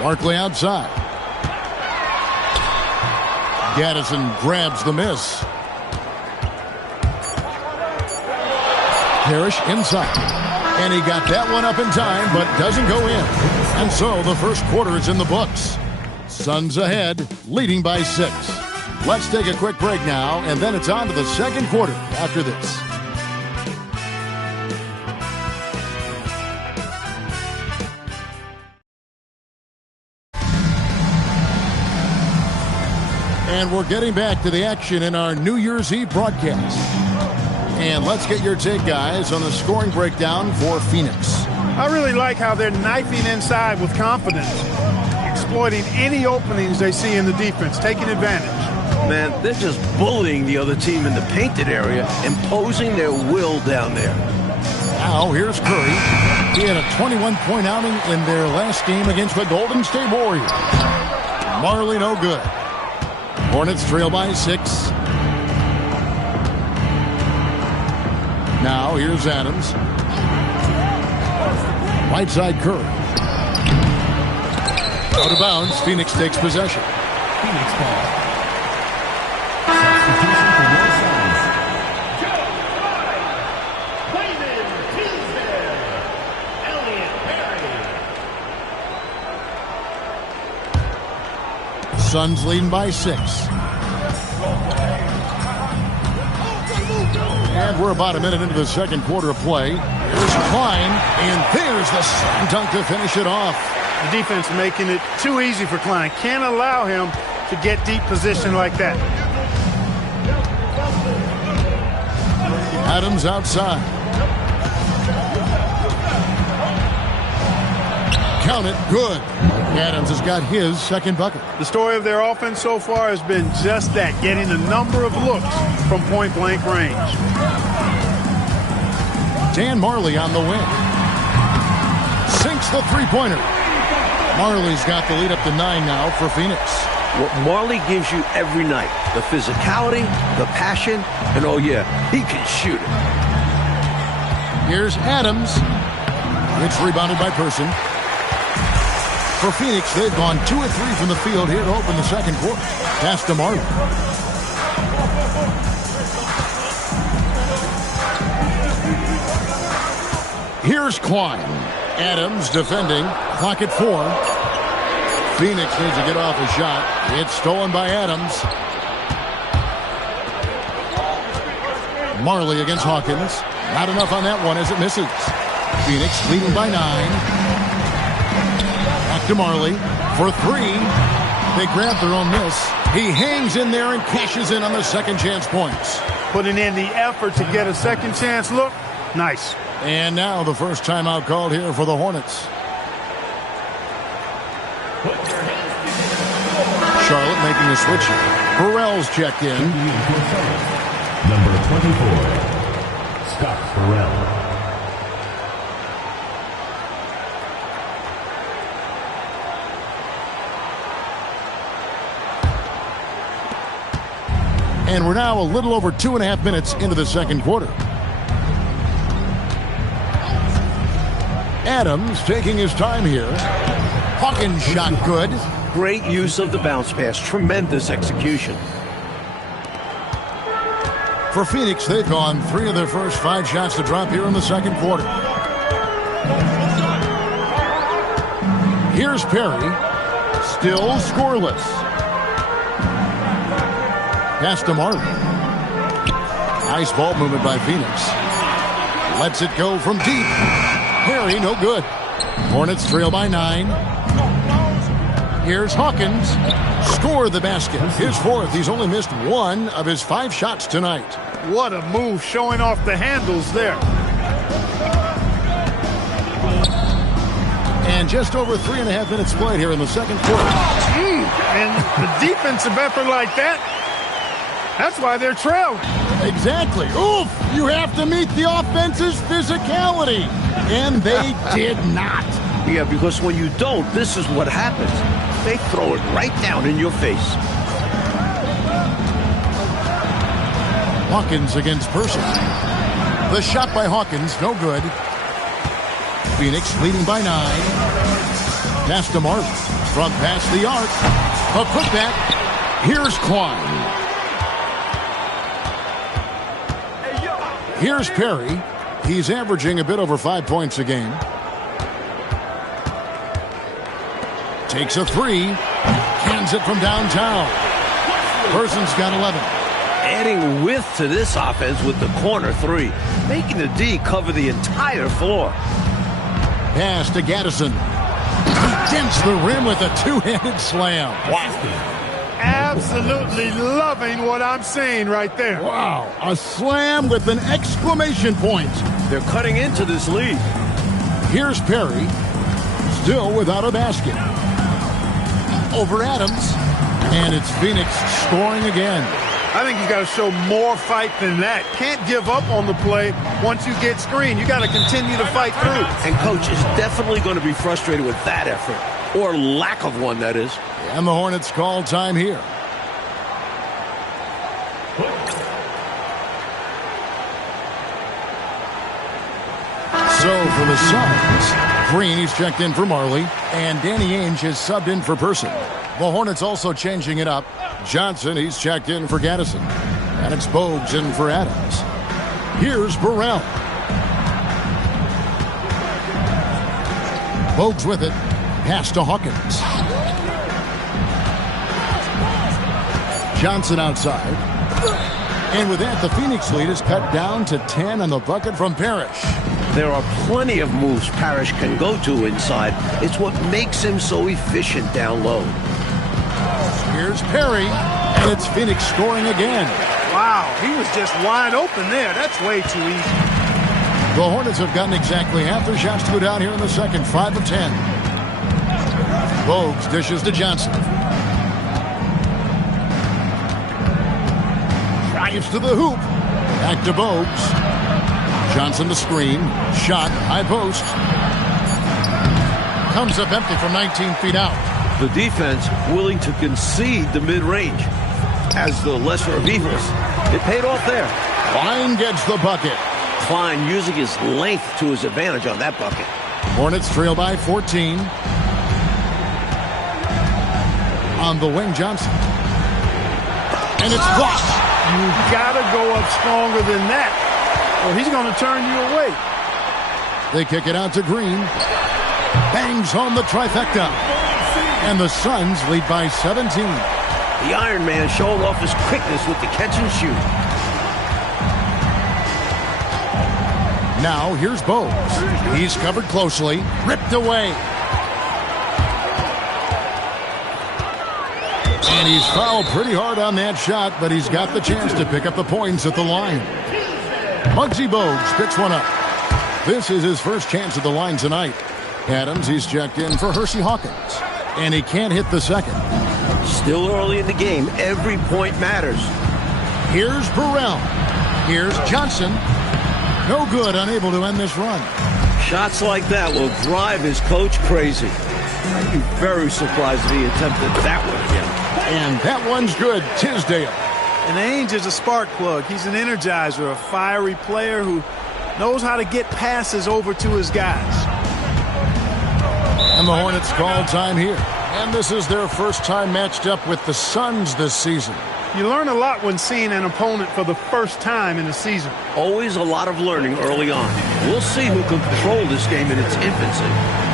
Barkley outside. Gaddison grabs the miss. Parrish inside. And he got that one up in time, but doesn't go in. And so the first quarter is in the books. Suns ahead, leading by 6. Let's take a quick break now, and then it's on to the second quarter after this. And we're getting back to the action in our New Year's Eve broadcast. And let's get your take, guys, on the scoring breakdown for Phoenix. I really like how they're knifing inside with confidence, exploiting any openings they see in the defense, taking advantage. Man, they're just bullying the other team in the painted area, imposing their will down there. Now, here's Curry. He had a 21-point outing in their last game against the Golden State Warriors. Marley no good. Hornets trail by 6. Now, here's Adams. Right side Curry. Out of bounds, Phoenix takes possession. Phoenix ball. Substitution for your Suns. Suns leading by 6. And we're about a minute into the second quarter of play. Here's Klein, and there's the slam dunk to finish it off. The defense making it too easy for Klein. Can't allow him to get deep position like that. Adams outside. Count it, good. Adams has got his second bucket. The story of their offense so far has been just that, getting a number of looks from point-blank range. Dan Marley on the wing. Sinks the three-pointer. Marley's got the lead up to 9 now for Phoenix. What Marley gives you every night, the physicality, the passion, and oh yeah, he can shoot it. Here's Adams. It's rebounded by Person. For Phoenix, they've gone 2 of 3 from the field here to open the second quarter. Pass to Marley. Here's Klein. Adams defending. Clock at 4. Phoenix needs to get off a shot. It's stolen by Adams. Marley against Hawkins. Not enough on that one as it misses. Phoenix leading by 9. Back to Marley for 3. They grab their own miss. He hangs in there and cashes in on the second chance points. Putting in the effort to get a second chance look, Nice. And now the first timeout called here for the Hornets. Charlotte making a switch here. Burrell's checked in. Number 24, Scott Burrell. And we're now a little over 2.5 minutes into the second quarter. Adams taking his time here. Hawkins shot good. Great use of the bounce pass. Tremendous execution. For Phoenix, they've gone 3 of their first 5 shots to drop here in the second quarter. Here's Perry. Still scoreless. Pass to Marley. Nice ball movement by Phoenix. Lets it go from deep. Perry, no good. Hornets trail by 9. Here's Hawkins. Score the basket. His 4th. He's only missed 1 of his 5 shots tonight. What a move, showing off the handles there. And just over 3.5 minutes played here in the second quarter. And the defensive effort like that, that's why they're trailing. Exactly. Oof! You have to meet the offense's physicality. And they did not. Yeah, because when you don't, this is what happens. They throw it right down in your face. Hawkins against Person. The shot by Hawkins, no good. Phoenix leading by 9. Pass to Marley. From past the arc. A putback. Here's Klein. Here's Perry. He's averaging a bit over 5 points a game. Takes a 3. Cans it from downtown. Person's got 11. Adding width to this offense with the corner 3. Making the D cover the entire floor. Pass to Gaddison. He dents the rim with a 2-handed slam. Wow. Absolutely loving what I'm seeing right there. Wow. A slam with an exclamation point. They're cutting into this lead. Here's Perry. Still without a basket. Over Adams. And it's Phoenix scoring again. I think he's got to show more fight than that. Can't give up on the play once you get screened. You got to continue to fight through. And coach is definitely going to be frustrated with that effort. Or lack of one, that is. And the Hornets call time here. So for the Suns, Green, he's checked in for Marley, and Danny Ainge has subbed in for Person. The Hornets also changing it up. Johnson, he's checked in for Gaddison. And it's Bogues in for Adams. Here's Burrell. Bogues with it. Pass to Hawkins. Johnson outside. And with that, the Phoenix lead is cut down to 10 on the bucket from Parrish. There are plenty of moves Parrish can go to inside. It's what makes him so efficient down low. Here's Perry, and it's Phoenix scoring again. Wow, he was just wide open there. That's way too easy. The Hornets have gotten exactly half their shots to go down here in the second, 5 of 10. Bogues dishes to Johnson. Drives to the hoop. Back to Bogues. Johnson to screen. Shot. High post. Comes up empty from 19 feet out. The defense willing to concede the mid-range. As the lesser of evils, it paid off there. Klein gets the bucket. Klein using his length to his advantage on that bucket. Hornets trail by 14. On the wing, Johnson. And it's blocked. You gotta go up stronger than that, or he's gonna turn you away. They kick it out to Green. Bangs home the trifecta. And the Suns lead by 17. The Iron Man showing off his quickness with the catch and shoot. Now here's Bogues. He's covered closely. Ripped away. And he's fouled pretty hard on that shot, but he's got the chance to pick up the points at the line. Muggsy Bogues picks one up. This is his first chance at the line tonight. Adams, he's checked in for Hersey Hawkins. And he can't hit the second. Still early in the game. Every point matters. Here's Burrell. Here's Johnson. No good, unable to end this run. Shots like that will drive his coach crazy. I'd be very surprised if he attempted that one again. And that one's good. Tisdale. And Ainge is a spark plug. He's an energizer, a fiery player who knows how to get passes over to his guys. And the Hornets call time here. And this is their first time matched up with the Suns this season. You learn a lot when seeing an opponent for the first time in a season. Always a lot of learning early on. We'll see who can control this game in its infancy.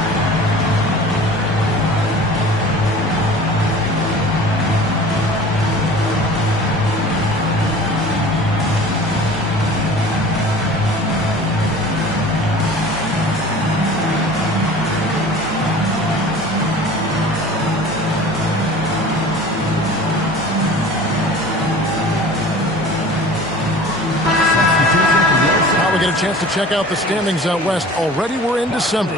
Get a chance to check out the standings out west. Already we're in December.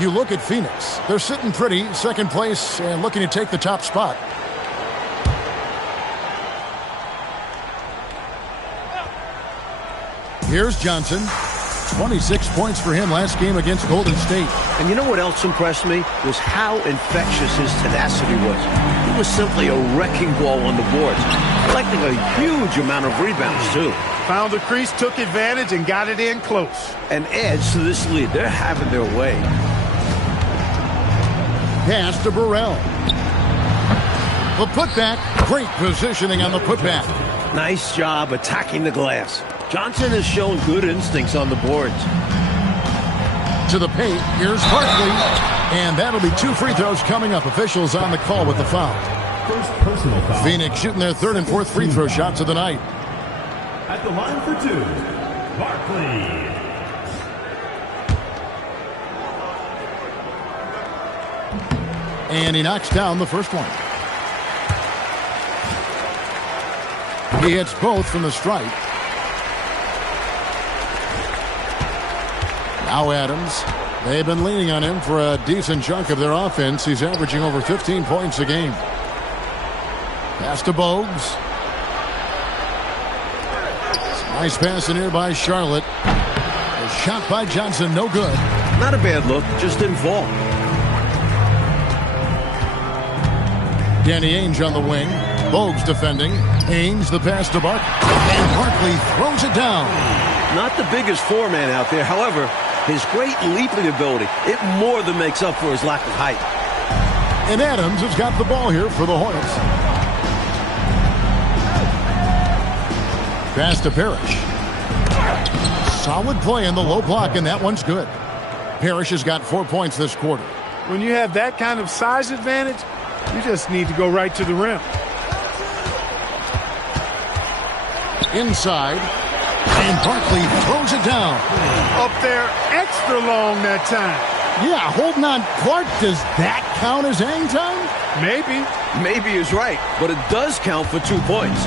You look at Phoenix. They're sitting pretty, second place, and looking to take the top spot. Here's Johnson. 26 points for him last game against Golden State. And you know what else impressed me? Was how infectious his tenacity was. He was simply a wrecking ball on the boards, collecting a huge amount of rebounds, too. Found the crease, took advantage, and got it in close. And adds to this lead. They're having their way. Pass to Burrell. The putback. Great positioning on the putback. Nice job attacking the glass. Johnson has shown good instincts on the boards. To the paint. Here's Barkley. And that'll be 2 free throws coming up. Officials on the call with the foul. First personal foul. Phoenix shooting their 3rd and 4th free throw shots of the night. At the line for 2, Barkley. And he knocks down the first one. He hits both from the stripe. Now Adams. They've been leaning on him for a decent chunk of their offense. He's averaging over 15 points a game. Pass to Bogues. Nice pass in here by Charlotte. A shot by Johnson, no good. Not a bad look, just didn't fall. Danny Ainge on the wing. Bogues defending. Ainge the pass to Barkley. And Barkley throws it down. Not the biggest four-man out there. However, his great leaping ability, it more than makes up for his lack of height. And Adams has got the ball here for the Hornets. Pass to Parrish. Solid play in the low block, and that one's good. Parrish has got 4 points this quarter. When you have that kind of size advantage, you just need to go right to the rim. Inside. And Barkley throws it down. Up there, extra long that time. Yeah, holding on. Clark, does that count as hang time? Maybe. Maybe he's right, but it does count for 2 points.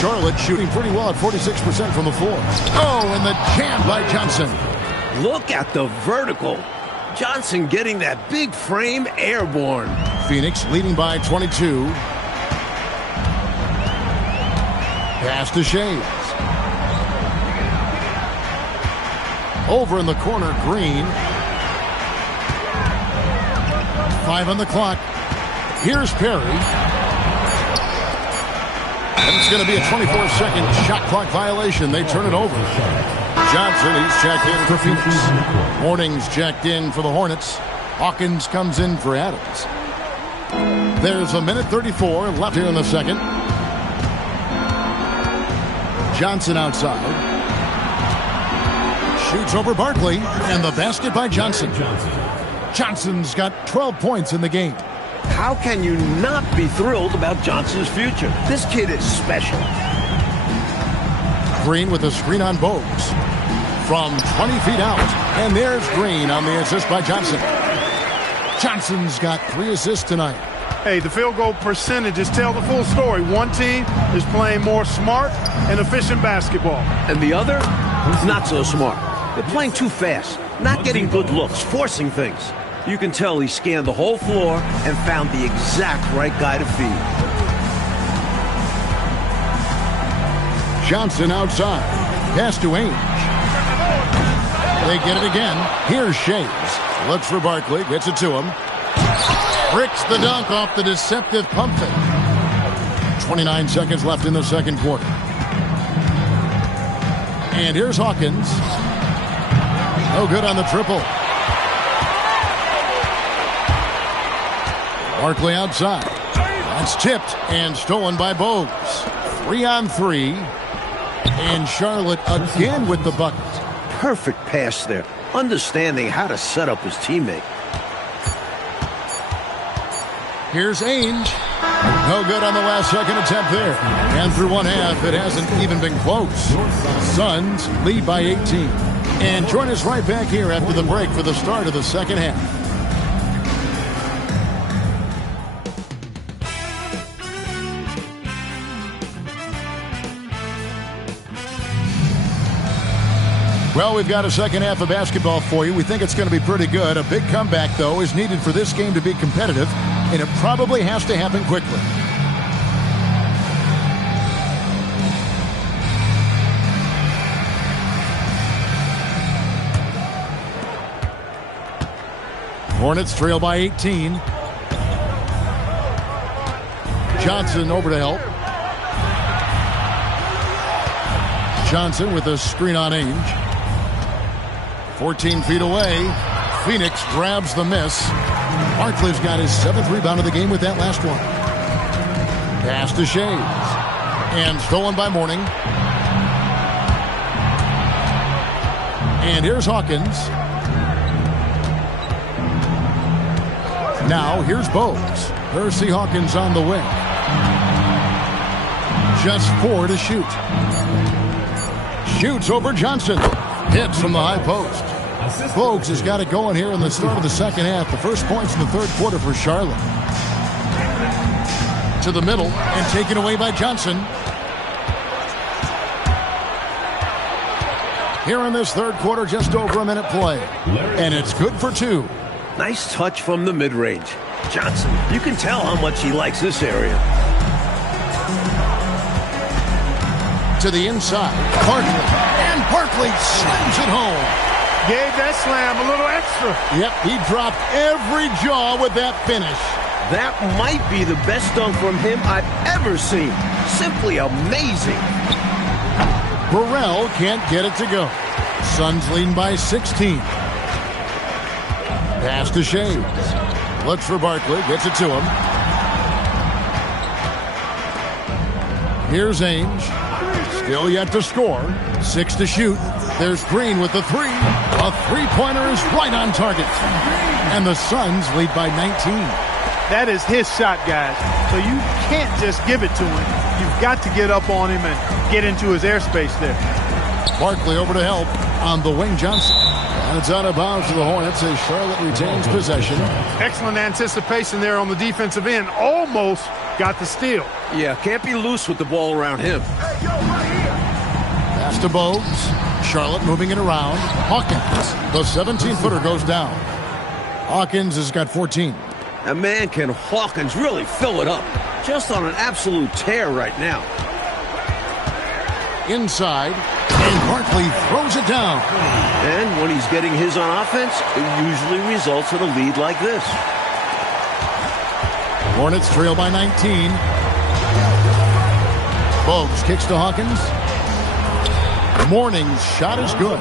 Charlotte shooting pretty well at 46% from the floor. Oh, and the jam by Johnson. Look at the vertical. Johnson getting that big frame airborne. Phoenix leading by 22. Pass to Shades. Over in the corner, Green. 5 on the clock. Here's Perry. And it's going to be a 24-second shot clock violation. They turn it over. Johnson, he's checked in for Phoenix. Morning's checked in for the Hornets. Hawkins comes in for Adams. There's a minute 34 left here in the second. Johnson outside. Shoots over Barkley, and the basket by Johnson. Johnson's got 12 points in the game. How can you not be thrilled about Johnson's future? This kid is special. Green with a screen on Bogues. From 20 feet out. And there's Green on the assist by Johnson. Johnson's got 3 assists tonight. Hey, the field goal percentages tell the full story. One team is playing more smart and efficient basketball. And the other, not so smart. They're playing too fast, not getting good looks, forcing things. You can tell he scanned the whole floor and found the exact right guy to feed. Johnson outside. Pass to Ainge. They get it again. Here's Shays. Looks for Barkley. Gets it to him. Bricks the dunk off the deceptive pump fake. 29 seconds left in the second quarter. And here's Hawkins. No good on the triple. Barkley outside. That's tipped and stolen by Bogues. 3-on-3. And Charlotte again with the bucket. Perfect pass there. Understanding how to set up his teammate. Here's Ainge. No good on the last second attempt there. And through one half, it hasn't even been close. Suns lead by 18. And join us right back here after the break for the start of the second half. Well, we've got a second half of basketball for you. We think it's going to be pretty good. A big comeback, though, is needed for this game to be competitive, and it probably has to happen quickly. Hornets trail by 18. Johnson over to help. Johnson with a screen on Ainge. 14 feet away. Phoenix grabs the miss. Barkley's got his 7th rebound of the game with that last one. Pass to Shays. And stolen by Mourning. And here's Hawkins. Now here's Bogues. Percy Hawkins on the wing. Just 4 to shoot. Shoots over Johnson. Hits from the high post. Bogues has got it going here in the start of the second half. The first points in the third quarter for Charlotte. To the middle and taken away by Johnson. Here in this third quarter, just over a minute play. And it's good for 2. Nice touch from the mid-range. Johnson, you can tell how much he likes this area. To the inside. Barkley. And Barkley slams it home. Gave that slam a little extra. Yep, he dropped every jaw with that finish. That might be the best dunk from him I've ever seen. Simply amazing. Burrell can't get it to go. Suns leading by 16. Pass to Shays. Looks for Barkley. Gets it to him. Here's Ainge. Still yet to score. 6 to shoot. There's Green with the 3. A three-pointer is right on target. And the Suns lead by 19. That is his shot, guys. So you can't just give it to him. You've got to get up on him and get into his airspace there. Barkley over to help on the wing. Johnson. And it's out of bounds to the Hornets as Charlotte retains possession. Excellent anticipation there on the defensive end. Almost got the steal. Yeah, can't be loose with the ball around him. Pass to Bogues. Charlotte moving it around. Hawkins. The 17-footer goes down. Hawkins has got 14. And man, can Hawkins really fill it up. Just on an absolute tear right now. Inside. And Barkley throws it down. And when he's getting his on offense, it usually results in a lead like this. Hornets trail by 19. Bogues kicks to Hawkins. Mourning's shot is good.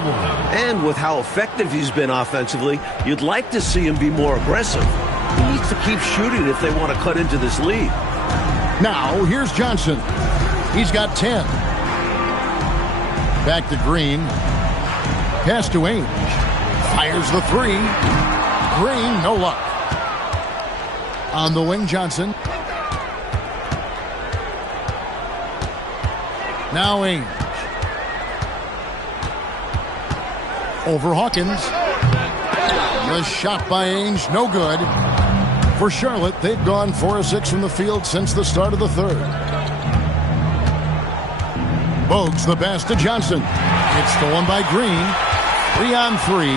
And with how effective he's been offensively, you'd like to see him be more aggressive. He needs to keep shooting if they want to cut into this lead. Now, here's Johnson. He's got 10. Back to Green. Pass to Ainge. Fires the 3. Green, no luck. On the wing, Johnson. Now Ainge. Over Hawkins. The shot by Ainge, no good. For Charlotte, they've gone 4 of 6 from the field since the start of the third. Bogues the pass to Johnson. It's stolen by Green. 3 on 3.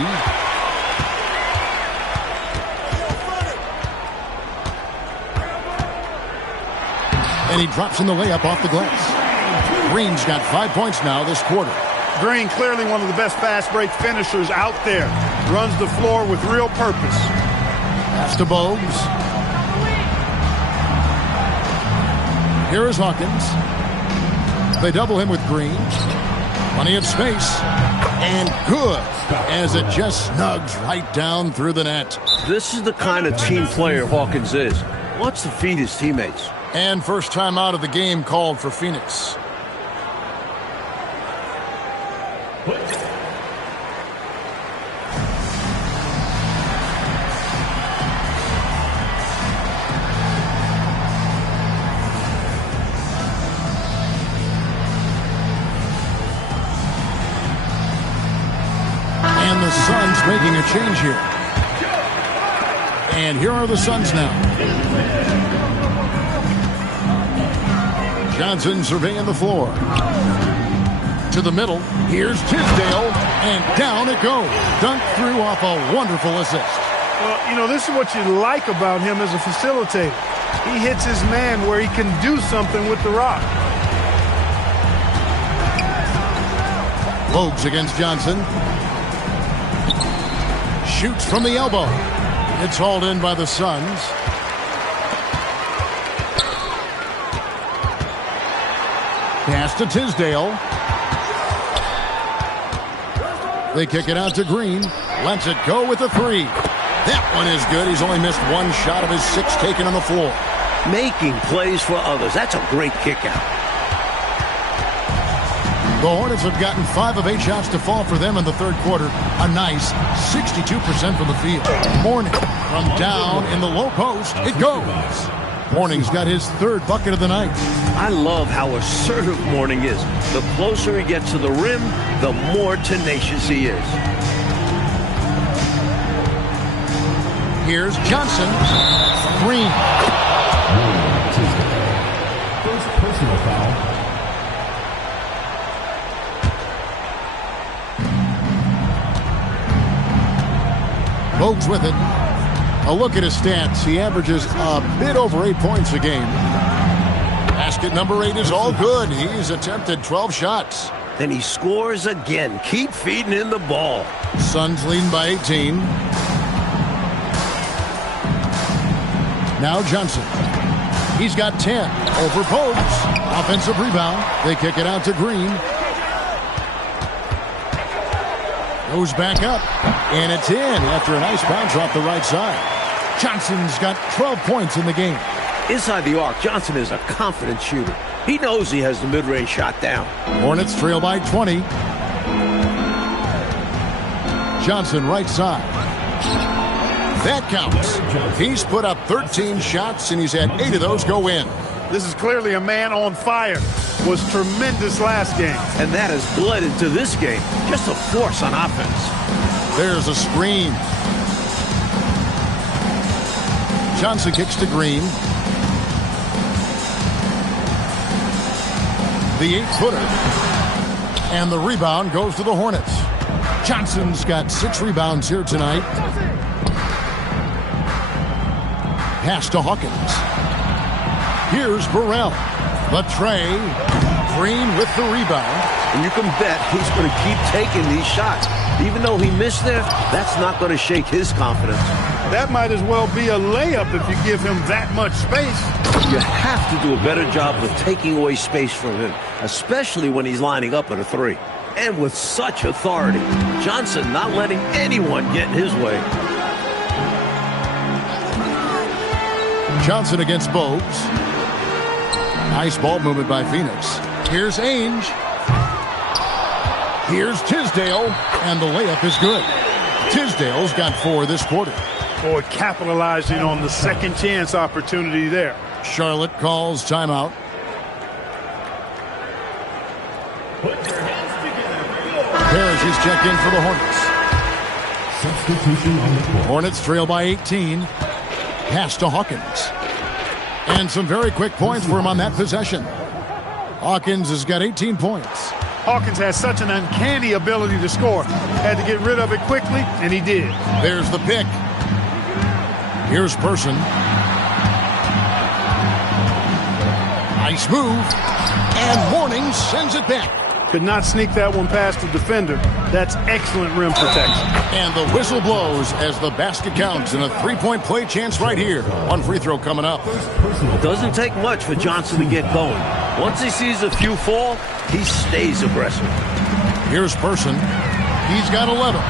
And he drops in the layup off the glass. Green's got 5 points now this quarter. Green, clearly one of the best fast break finishers out there. Runs the floor with real purpose. Pass to Bogues. Here is Hawkins. They double him with Green. Plenty of space. And good, as it just snugs right down through the net. This is the kind of team player Hawkins is. Wants to feed his teammates. And first time out of the game called for Phoenix. And the Suns making a change here. And here are the Suns now. Johnson surveying the floor. To the middle. Here's Tisdale. And down it goes. Dunked through off a wonderful assist. Well, you know, this is what you like about him as a facilitator. He hits his man where he can do something with the rock. Bogues against Johnson. Shoots from the elbow. It's hauled in by the Suns. Pass to Tisdale. They kick it out to Green. Lets it go with a 3. That one is good. He's only missed 1 shot of his 6 taken on the floor. Making plays for others. That's a great kick out. The Hornets have gotten 5 of 8 shots to fall for them in the third quarter. A nice 62% from the field. Mourning from down in the low post. It goes. Mourning's got his 3rd bucket of the night. I love how assertive Mourning is. The closer he gets to the rim, the more tenacious he is. Here's Johnson. Green. First personal foul. Bogues with it. A look at his stats. He averages a bit over 8 points a game. Basket number 8 is all good. He's attempted 12 shots. Then he scores again. Keep feeding him the ball. Suns leading by 18. Now Johnson. He's got 10 over Bogues. Offensive rebound. They kick it out to Green. Goes back up. And it's in after a nice bounce off the right side. Johnson's got 12 points in the game. Inside the arc, Johnson is a confident shooter. He knows he has the mid-range shot down. Hornets trail by 20. Johnson right side. That counts. He's put up 13 shots, and he's had 8 of those go in. This is clearly a man on fire. Was tremendous last game. And that has bled into this game. Just a force on offense. There's a screen. Johnson kicks to Green. The 8-footer. And the rebound goes to the Hornets. Johnson's got 6 rebounds here tonight. Pass to Hawkins. Here's Burrell. The tray. Green with the rebound. And you can bet he's going to keep taking these shots. Even though he missed there, that's not going to shake his confidence. That might as well be a layup if you give him that much space. You have to do a better job of taking away space from him, especially when he's lining up at a 3. And with such authority, Johnson not letting anyone get in his way. Johnson against Bogues. Nice ball movement by Phoenix. Here's Ainge. Here's Tisdale, and the layup is good. Tisdale's got 4 this quarter. Boy, capitalizing on the second chance opportunity there. Charlotte calls timeout. Parrish is checked in for the Hornets. Substitution on the court. Hornets trail by 18. Pass to Hawkins. And some very quick points for him on that possession. Hawkins has got 18 points. Hawkins has such an uncanny ability to score. Had to get rid of it quickly, and he did. There's the pick. Here's Person. Nice move. And Mourning sends it back. Could not sneak that one past the defender. That's excellent rim protection. And the whistle blows as the basket counts and a three-point play chance right here. One free throw coming up. It doesn't take much for Johnson to get going. Once he sees a few fall, he stays aggressive. Here's Person. He's got 11.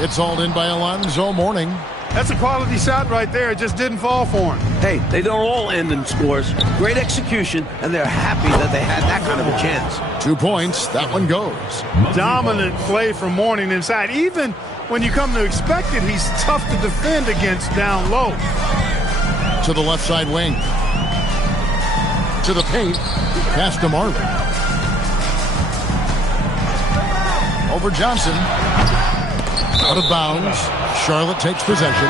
It's hauled in by Alonzo Mourning. That's a quality shot right there. It just didn't fall for him. Hey, they don't all end in scores. Great execution, and they're happy that they had that kind of a chance. 2 points. That one goes. Dominant play from Mourning inside. Even when you come to expect it, he's tough to defend against down low. To the left side wing. To the paint. Pass to Marley. Over Johnson. Out of bounds. Charlotte takes possession.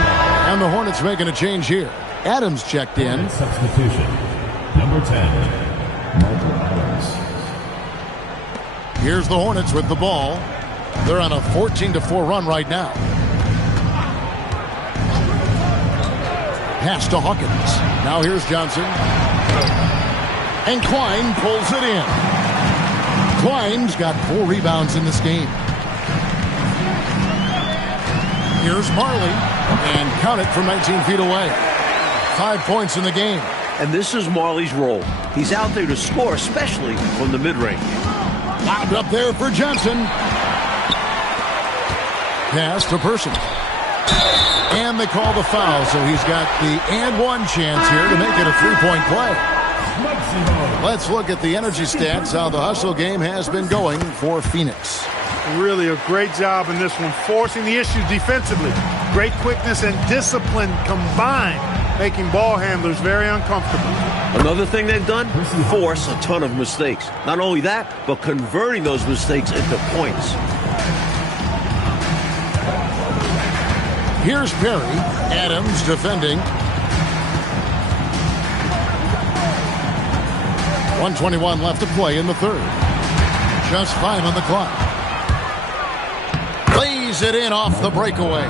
And the Hornets making a change here. Adams checked in. Substitution. Number 10, Michael Adams. Here's the Hornets with the ball. They're on a 14-4 run right now. Pass to Hawkins. Now here's Johnson. And Quine pulls it in. Quine's got 4 rebounds in this game. Here's Marley, and count it from 19 feet away. 5 points in the game. And this is Marley's role. He's out there to score, especially from the mid-range. Lobbed up there for Johnson. Pass to Person. And they call the foul, so he's got the and one chance here to make it a 3-point play. Let's look at the energy stats, how the hustle game has been going for Phoenix. Really a great job in this one, forcing the issue defensively. Great quickness and discipline combined, making ball handlers very uncomfortable. Another thing they've done, force a ton of mistakes. Not only that, but converting those mistakes into points. Here's Perry. Adams defending. 1:21 left to play in the third. Just 5 on the clock. Lays it in off the breakaway.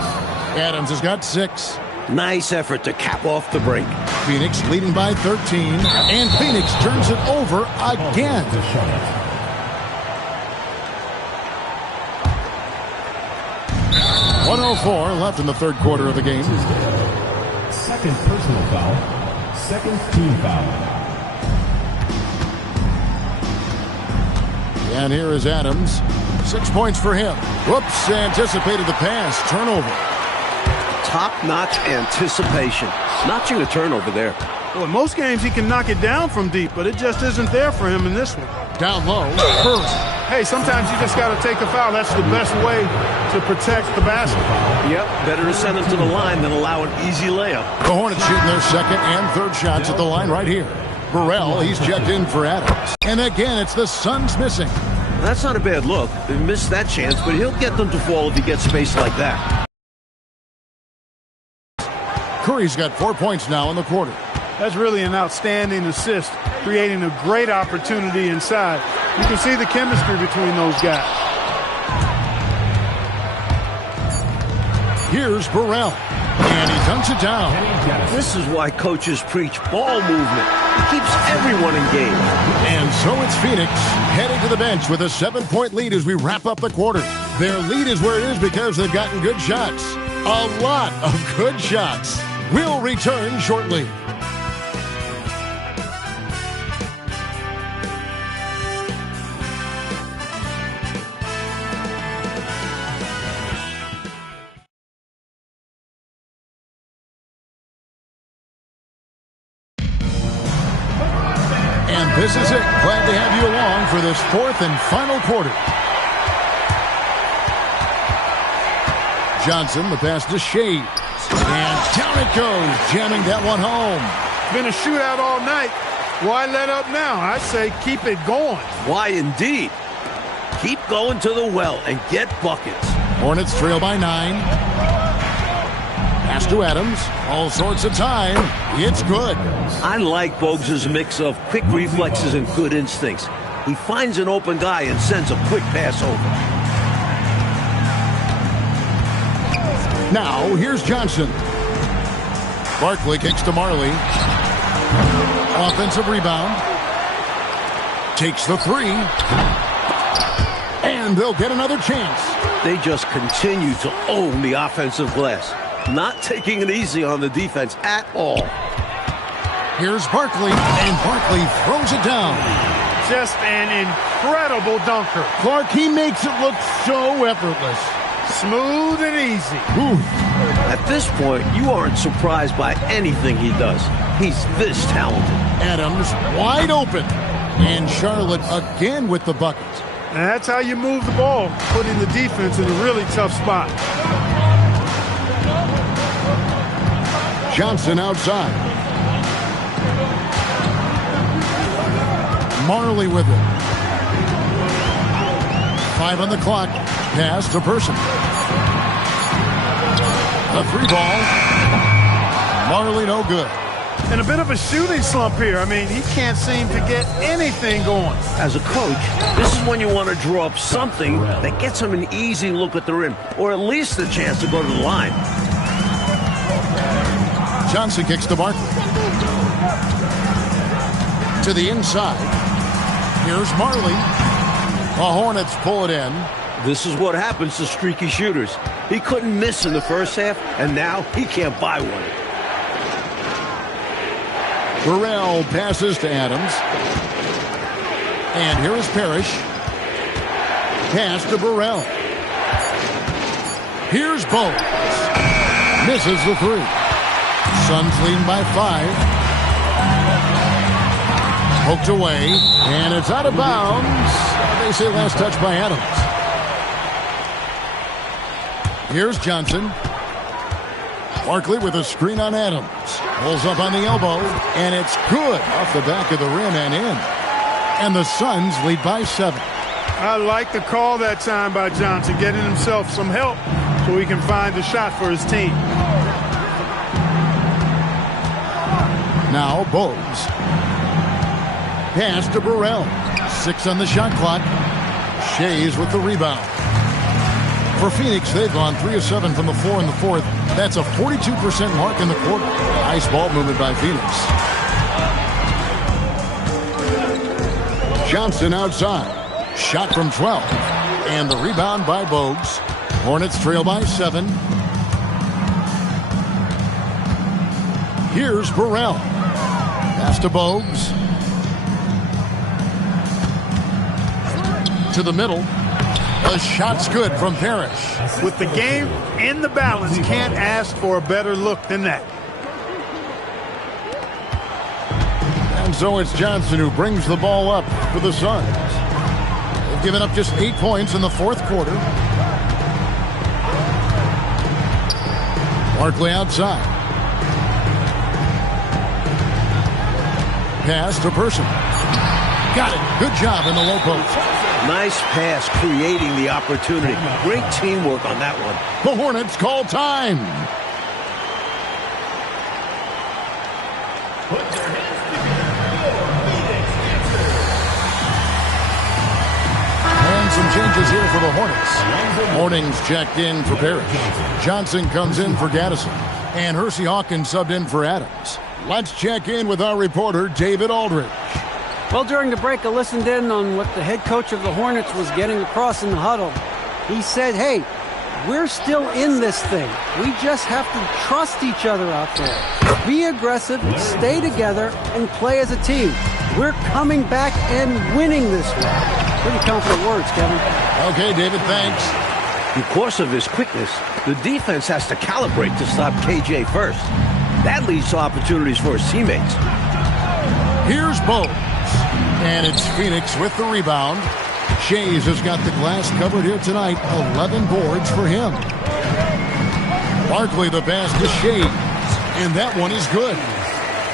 Adams has got 6. Nice effort to cap off the break. Phoenix leading by 13. And Phoenix turns it over again. 1:04 left in the third quarter of the game. Second personal foul. Second team foul. And here is Adams. 6 points for him. Whoops, anticipated the pass. Turnover. Top-notch anticipation. Notching a turnover there. Well, in most games he can knock it down from deep, but it just isn't there for him in this one. Down low. Curry. Hey, sometimes you just got to take a foul. That's the best way to protect the basket. Yep, better to send them to the line than allow an easy layup. The Hornets shooting their second and third shots at the line right here. Burrell, he's checked in for Adams. And again, it's the Suns missing. That's not a bad look. They missed that chance, but he'll get them to fall if he gets space like that. Curry's got 4 points now in the quarter. That's really an outstanding assist, creating a great opportunity inside. You can see the chemistry between those guys. Here's Burrell, and he dunks it down. This is why coaches preach ball movement. It keeps everyone engaged. And so it's Phoenix heading to the bench with a 7-point lead as we wrap up the quarter. Their lead is where it is because they've gotten good shots. A lot of good shots. We'll return shortly. This is it. Glad to have you along for this fourth and final quarter. Johnson, the pass to Shea. And down it goes, jamming that one home. Been a shootout all night. Why let up now? I say keep it going. Why indeed? Keep going to the well and get buckets. Hornets trail by 9. Pass to Adams. All sorts of time. It's good. I like Bogues' mix of quick reflexes and good instincts. He finds an open guy and sends a quick pass over. Now, here's Johnson. Barkley kicks to Marley. Offensive rebound. Takes the three. And they'll get another chance. They just continue to own the offensive glass. Not taking it easy on the defense at all. Here's Barkley, and Barkley throws it down. Just an incredible dunker. Clark, he makes it look so effortless. Smooth and easy. Ooh. At this point, you aren't surprised by anything he does. He's this talented. Adams wide open. And Charlotte again with the bucket. And that's how you move the ball, putting the defense in a really tough spot. Johnson outside. Marley with it. 5 on the clock. Pass to Person. A 3-ball. Marley no good. And a bit of a shooting slump here. I mean, he can't seem to get anything going. As a coach, this is when you want to draw up something that gets him an easy look at the rim, or at least a chance to go to the line. Johnson kicks to Barkley. To the inside. Here's Marley. The Hornets pull it in. This is what happens to streaky shooters. He couldn't miss in the first half, and now he can't buy one. Burrell passes to Adams. And here is Parrish. Pass to Burrell. Here's Bowles. Misses the 3. Suns leading by 5. Poked away. And it's out of bounds. They say last touch by Adams. Here's Johnson. Barkley with a screen on Adams. Pulls up on the elbow, and it's good off the back of the rim and in. And the Suns lead by 7. I like the call that time by Johnson, getting himself some help so he can find a shot for his team. Now Bowles. Pass to Burrell. 6 on the shot clock. Shays with the rebound. For Phoenix, they've gone 3 of 7 from the floor in the fourth. That's a 42% mark in the quarter. Nice ball movement by Phoenix. Johnson outside. Shot from 12. And the rebound by Bogues. Hornets trail by 7. Here's Burrell. Pass to Bogues. To the middle. The shot's good from Parrish. With the game in the balance, can't ask for a better look than that. And so it's Johnson who brings the ball up for the Suns. They've given up just 8 points in the fourth quarter. Barkley outside. Pass to Person. Got it. Good job in the low post. Nice pass, creating the opportunity. Great teamwork on that one. The Hornets call time. And some changes here for the Hornets. Morning's checked in for Parrish. Johnson comes in for Gaddison. And Hersey Hawkins subbed in for Adams. Let's check in with our reporter, David Aldridge. Well, during the break, I listened in on what the head coach of the Hornets was getting across in the huddle. He said, hey, we're still in this thing. We just have to trust each other out there. Be aggressive, stay together, and play as a team. We're coming back and winning this one. Pretty confident words, Kevin. Okay, David, thanks. Because of his quickness, the defense has to calibrate to stop KJ first. That leads to opportunities for his teammates. Here's Bowles. And it's Phoenix with the rebound. Shays has got the glass covered here tonight. 11 boards for him. Barkley the pass to Shays. And that one is good.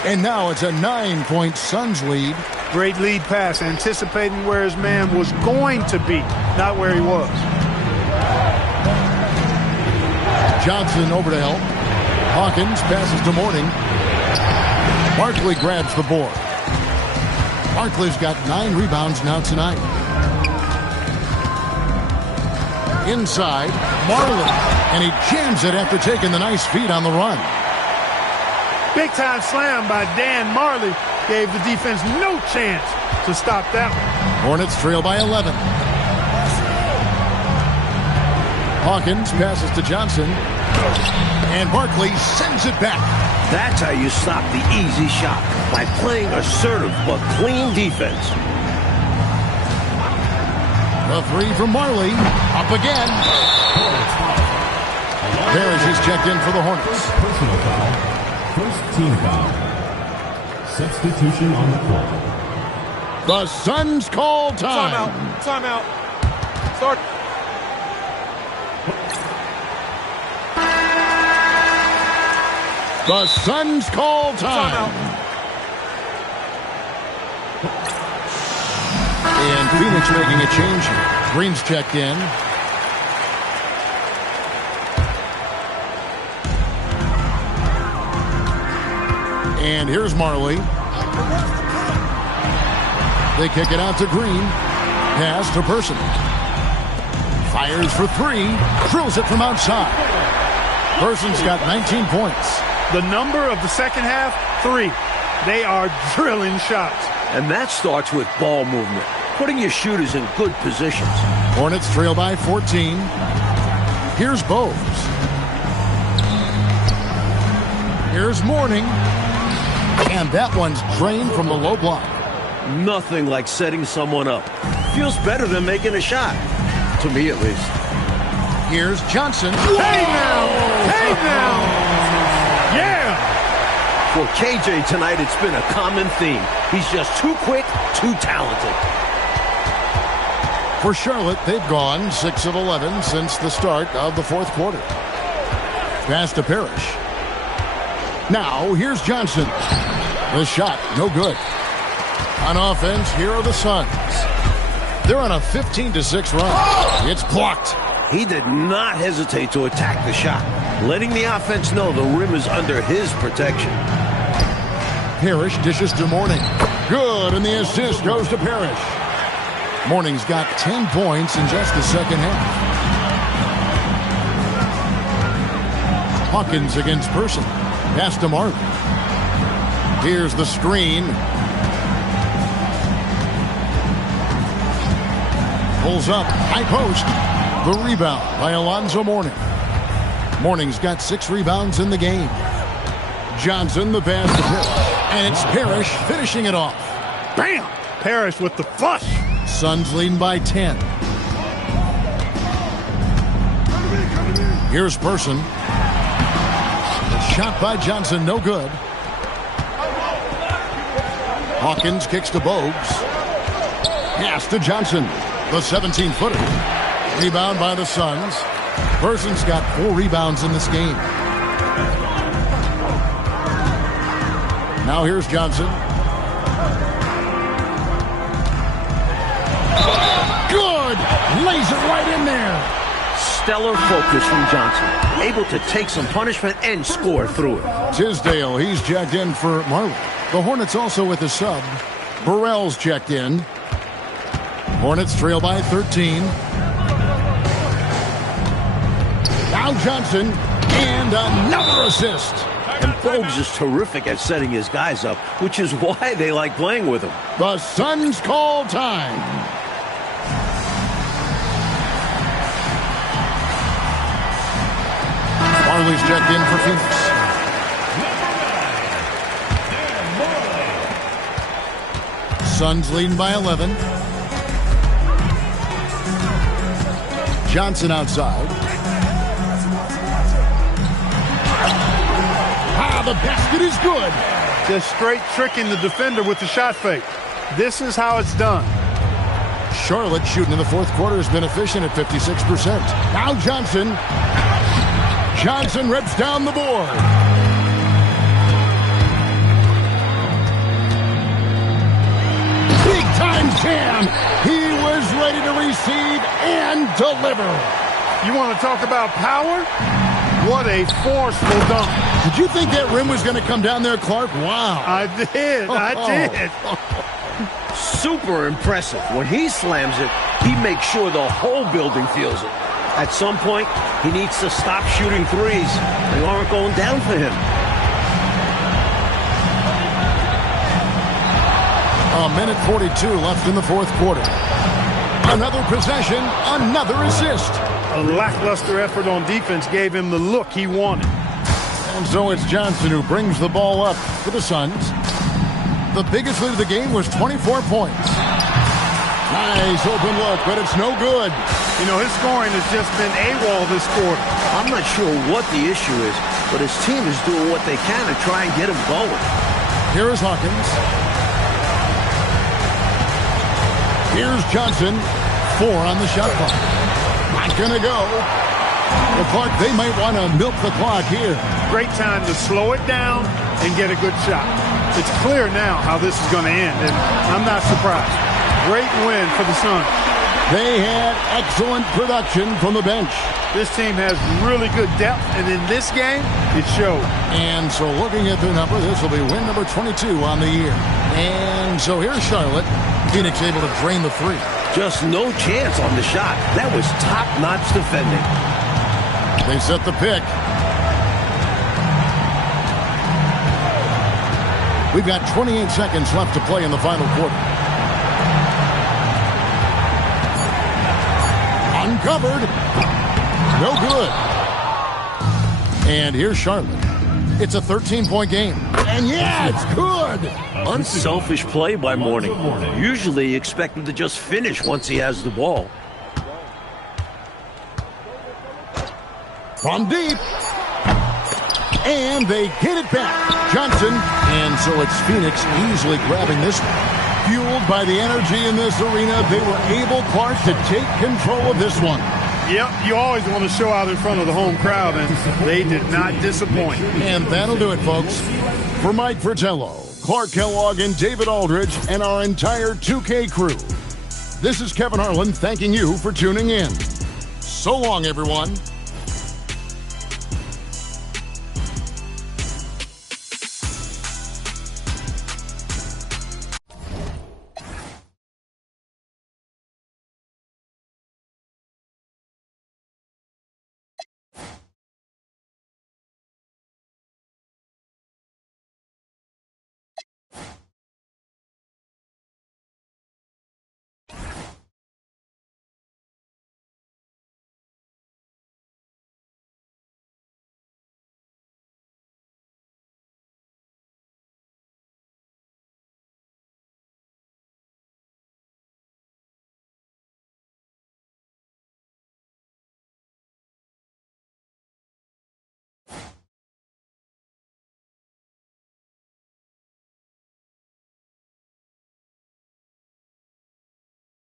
And now it's a 9-point Suns lead. Great lead pass, anticipating where his man was going to be, not where he was. Johnson over to help. Hawkins passes to Morning. Barkley grabs the board. Barkley's got 9 rebounds now tonight. Inside, Marley, and he jams it after taking the nice feed on the run. Big time slam by Dan Marley gave the defense no chance to stop that one. Hornets trail by 11. Hawkins passes to Johnson, and Barkley sends it back. That's how you stop the easy shot, by playing assertive but clean defense. The 3 from Marley, up again. Parrish is checked in for the Hornets. Personal foul. First team foul. Substitution on the court. The Suns call time. Timeout. Start. The Suns call time. And Phoenix making a change here. Green's checked in. And here's Marley. They kick it out to Green. Pass to Person. Fires for 3. Drills it from outside. Person's got 19 points. The number of the second half, 3. They are drilling shots. And that starts with ball movement, putting your shooters in good positions. Hornets trail by 14. Here's Bowes. Here's Mourning. And that one's drained from the low block. Nothing like setting someone up. Feels better than making a shot. To me, at least. Here's Johnson. Hey now! Hey now! Yeah! For KJ tonight, it's been a common theme. He's just too quick, too talented. For Charlotte, they've gone 6 of 11 since the start of the fourth quarter. Pass to Parrish. Now, here's Johnson. The shot, no good. On offense, here are the Suns. They're on a 15-6 run. It's blocked. He did not hesitate to attack the shot, letting the offense know the rim is under his protection. Parrish dishes to Mourning. Good, and the assist goes to Parrish. Mourning's got 10 points in just the second half. Hawkins against Person. Pass to Marley. Here's the screen. Pulls up, high post. The rebound by Alonzo Mourning. Mourning's got 6 rebounds in the game. Johnson, the pass to Parrish. And it's Parrish finishing it off. Bam! Parrish with the flush. Suns leading by 10. Here's Person. The shot by Johnson, no good. Hawkins kicks to Bowes. Pass to Johnson. The 17-footer. Rebound by the Suns. Person's got 4 rebounds in this game. Now here's Johnson. Good! Lays it right in there. Stellar focus from Johnson. Able to take some punishment and score through it. Tisdale, he's checked in for Marley. The Hornets also with a sub. Burrell's checked in. Hornets trail by 13. Now Johnson, and another assist. And Bowes is terrific at setting his guys up, which is why they like playing with him. The Suns call time. Marley's checked in for Phoenix. Suns leading by 11. Johnson outside. The basket is good. Just straight tricking the defender with the shot fake. This is how it's done. Charlotte shooting in the fourth quarter has been efficient at 56%. Now Johnson. Johnson rips down the board. Big time jam. He was ready to receive and deliver. You want to talk about power? What a forceful dunk. Did you think that rim was going to come down there, Clark? Wow. I did. I did. super impressive. When he slams it, he makes sure the whole building feels it. At some point, he needs to stop shooting threes. They aren't going down for him. A minute 42 left in the fourth quarter. Another possession, another assist. A lackluster effort on defense gave him the look he wanted. And so it's Johnson who brings the ball up for the Suns. The biggest lead of the game was 24 points. Nice open look, but it's no good. You know, his scoring has just been AWOL this quarter. I'm not sure what the issue is, but his team is doing what they can to try and get him going. Here is Hawkins. Here's Johnson. 4 on the shot clock. Not gonna go. Well, Clark, they might want to milk the clock here. Great time to slow it down and get a good shot. It's clear now how this is going to end, and I'm not surprised. Great win for the Suns. They had excellent production from the bench. This team has really good depth, and in this game, it showed. And so looking at the number, this will be win number 22 on the year. And so here's Charlotte. Phoenix able to drain the three. Just no chance on the shot. That was top-notch defending. They set the pick. We've got 28 seconds left to play in the final quarter. Uncovered. No good. And here's Charlotte. It's a 13-point game. And yeah, it's good. Unselfish play by Mourning. Usually you expect him to just finish once he has the ball. From deep. And they get it back. Johnson. And so it's Phoenix easily grabbing this one. Fueled by the energy in this arena, they were able, Clark, to take control of this one. Yep, you always want to show out in front of the home crowd, and they did not disappoint. And that'll do it, folks. For Mike Fratello, Clark Kellogg, and David Aldridge, and our entire 2K crew, this is Kevin Harlan thanking you for tuning in. So long, everyone.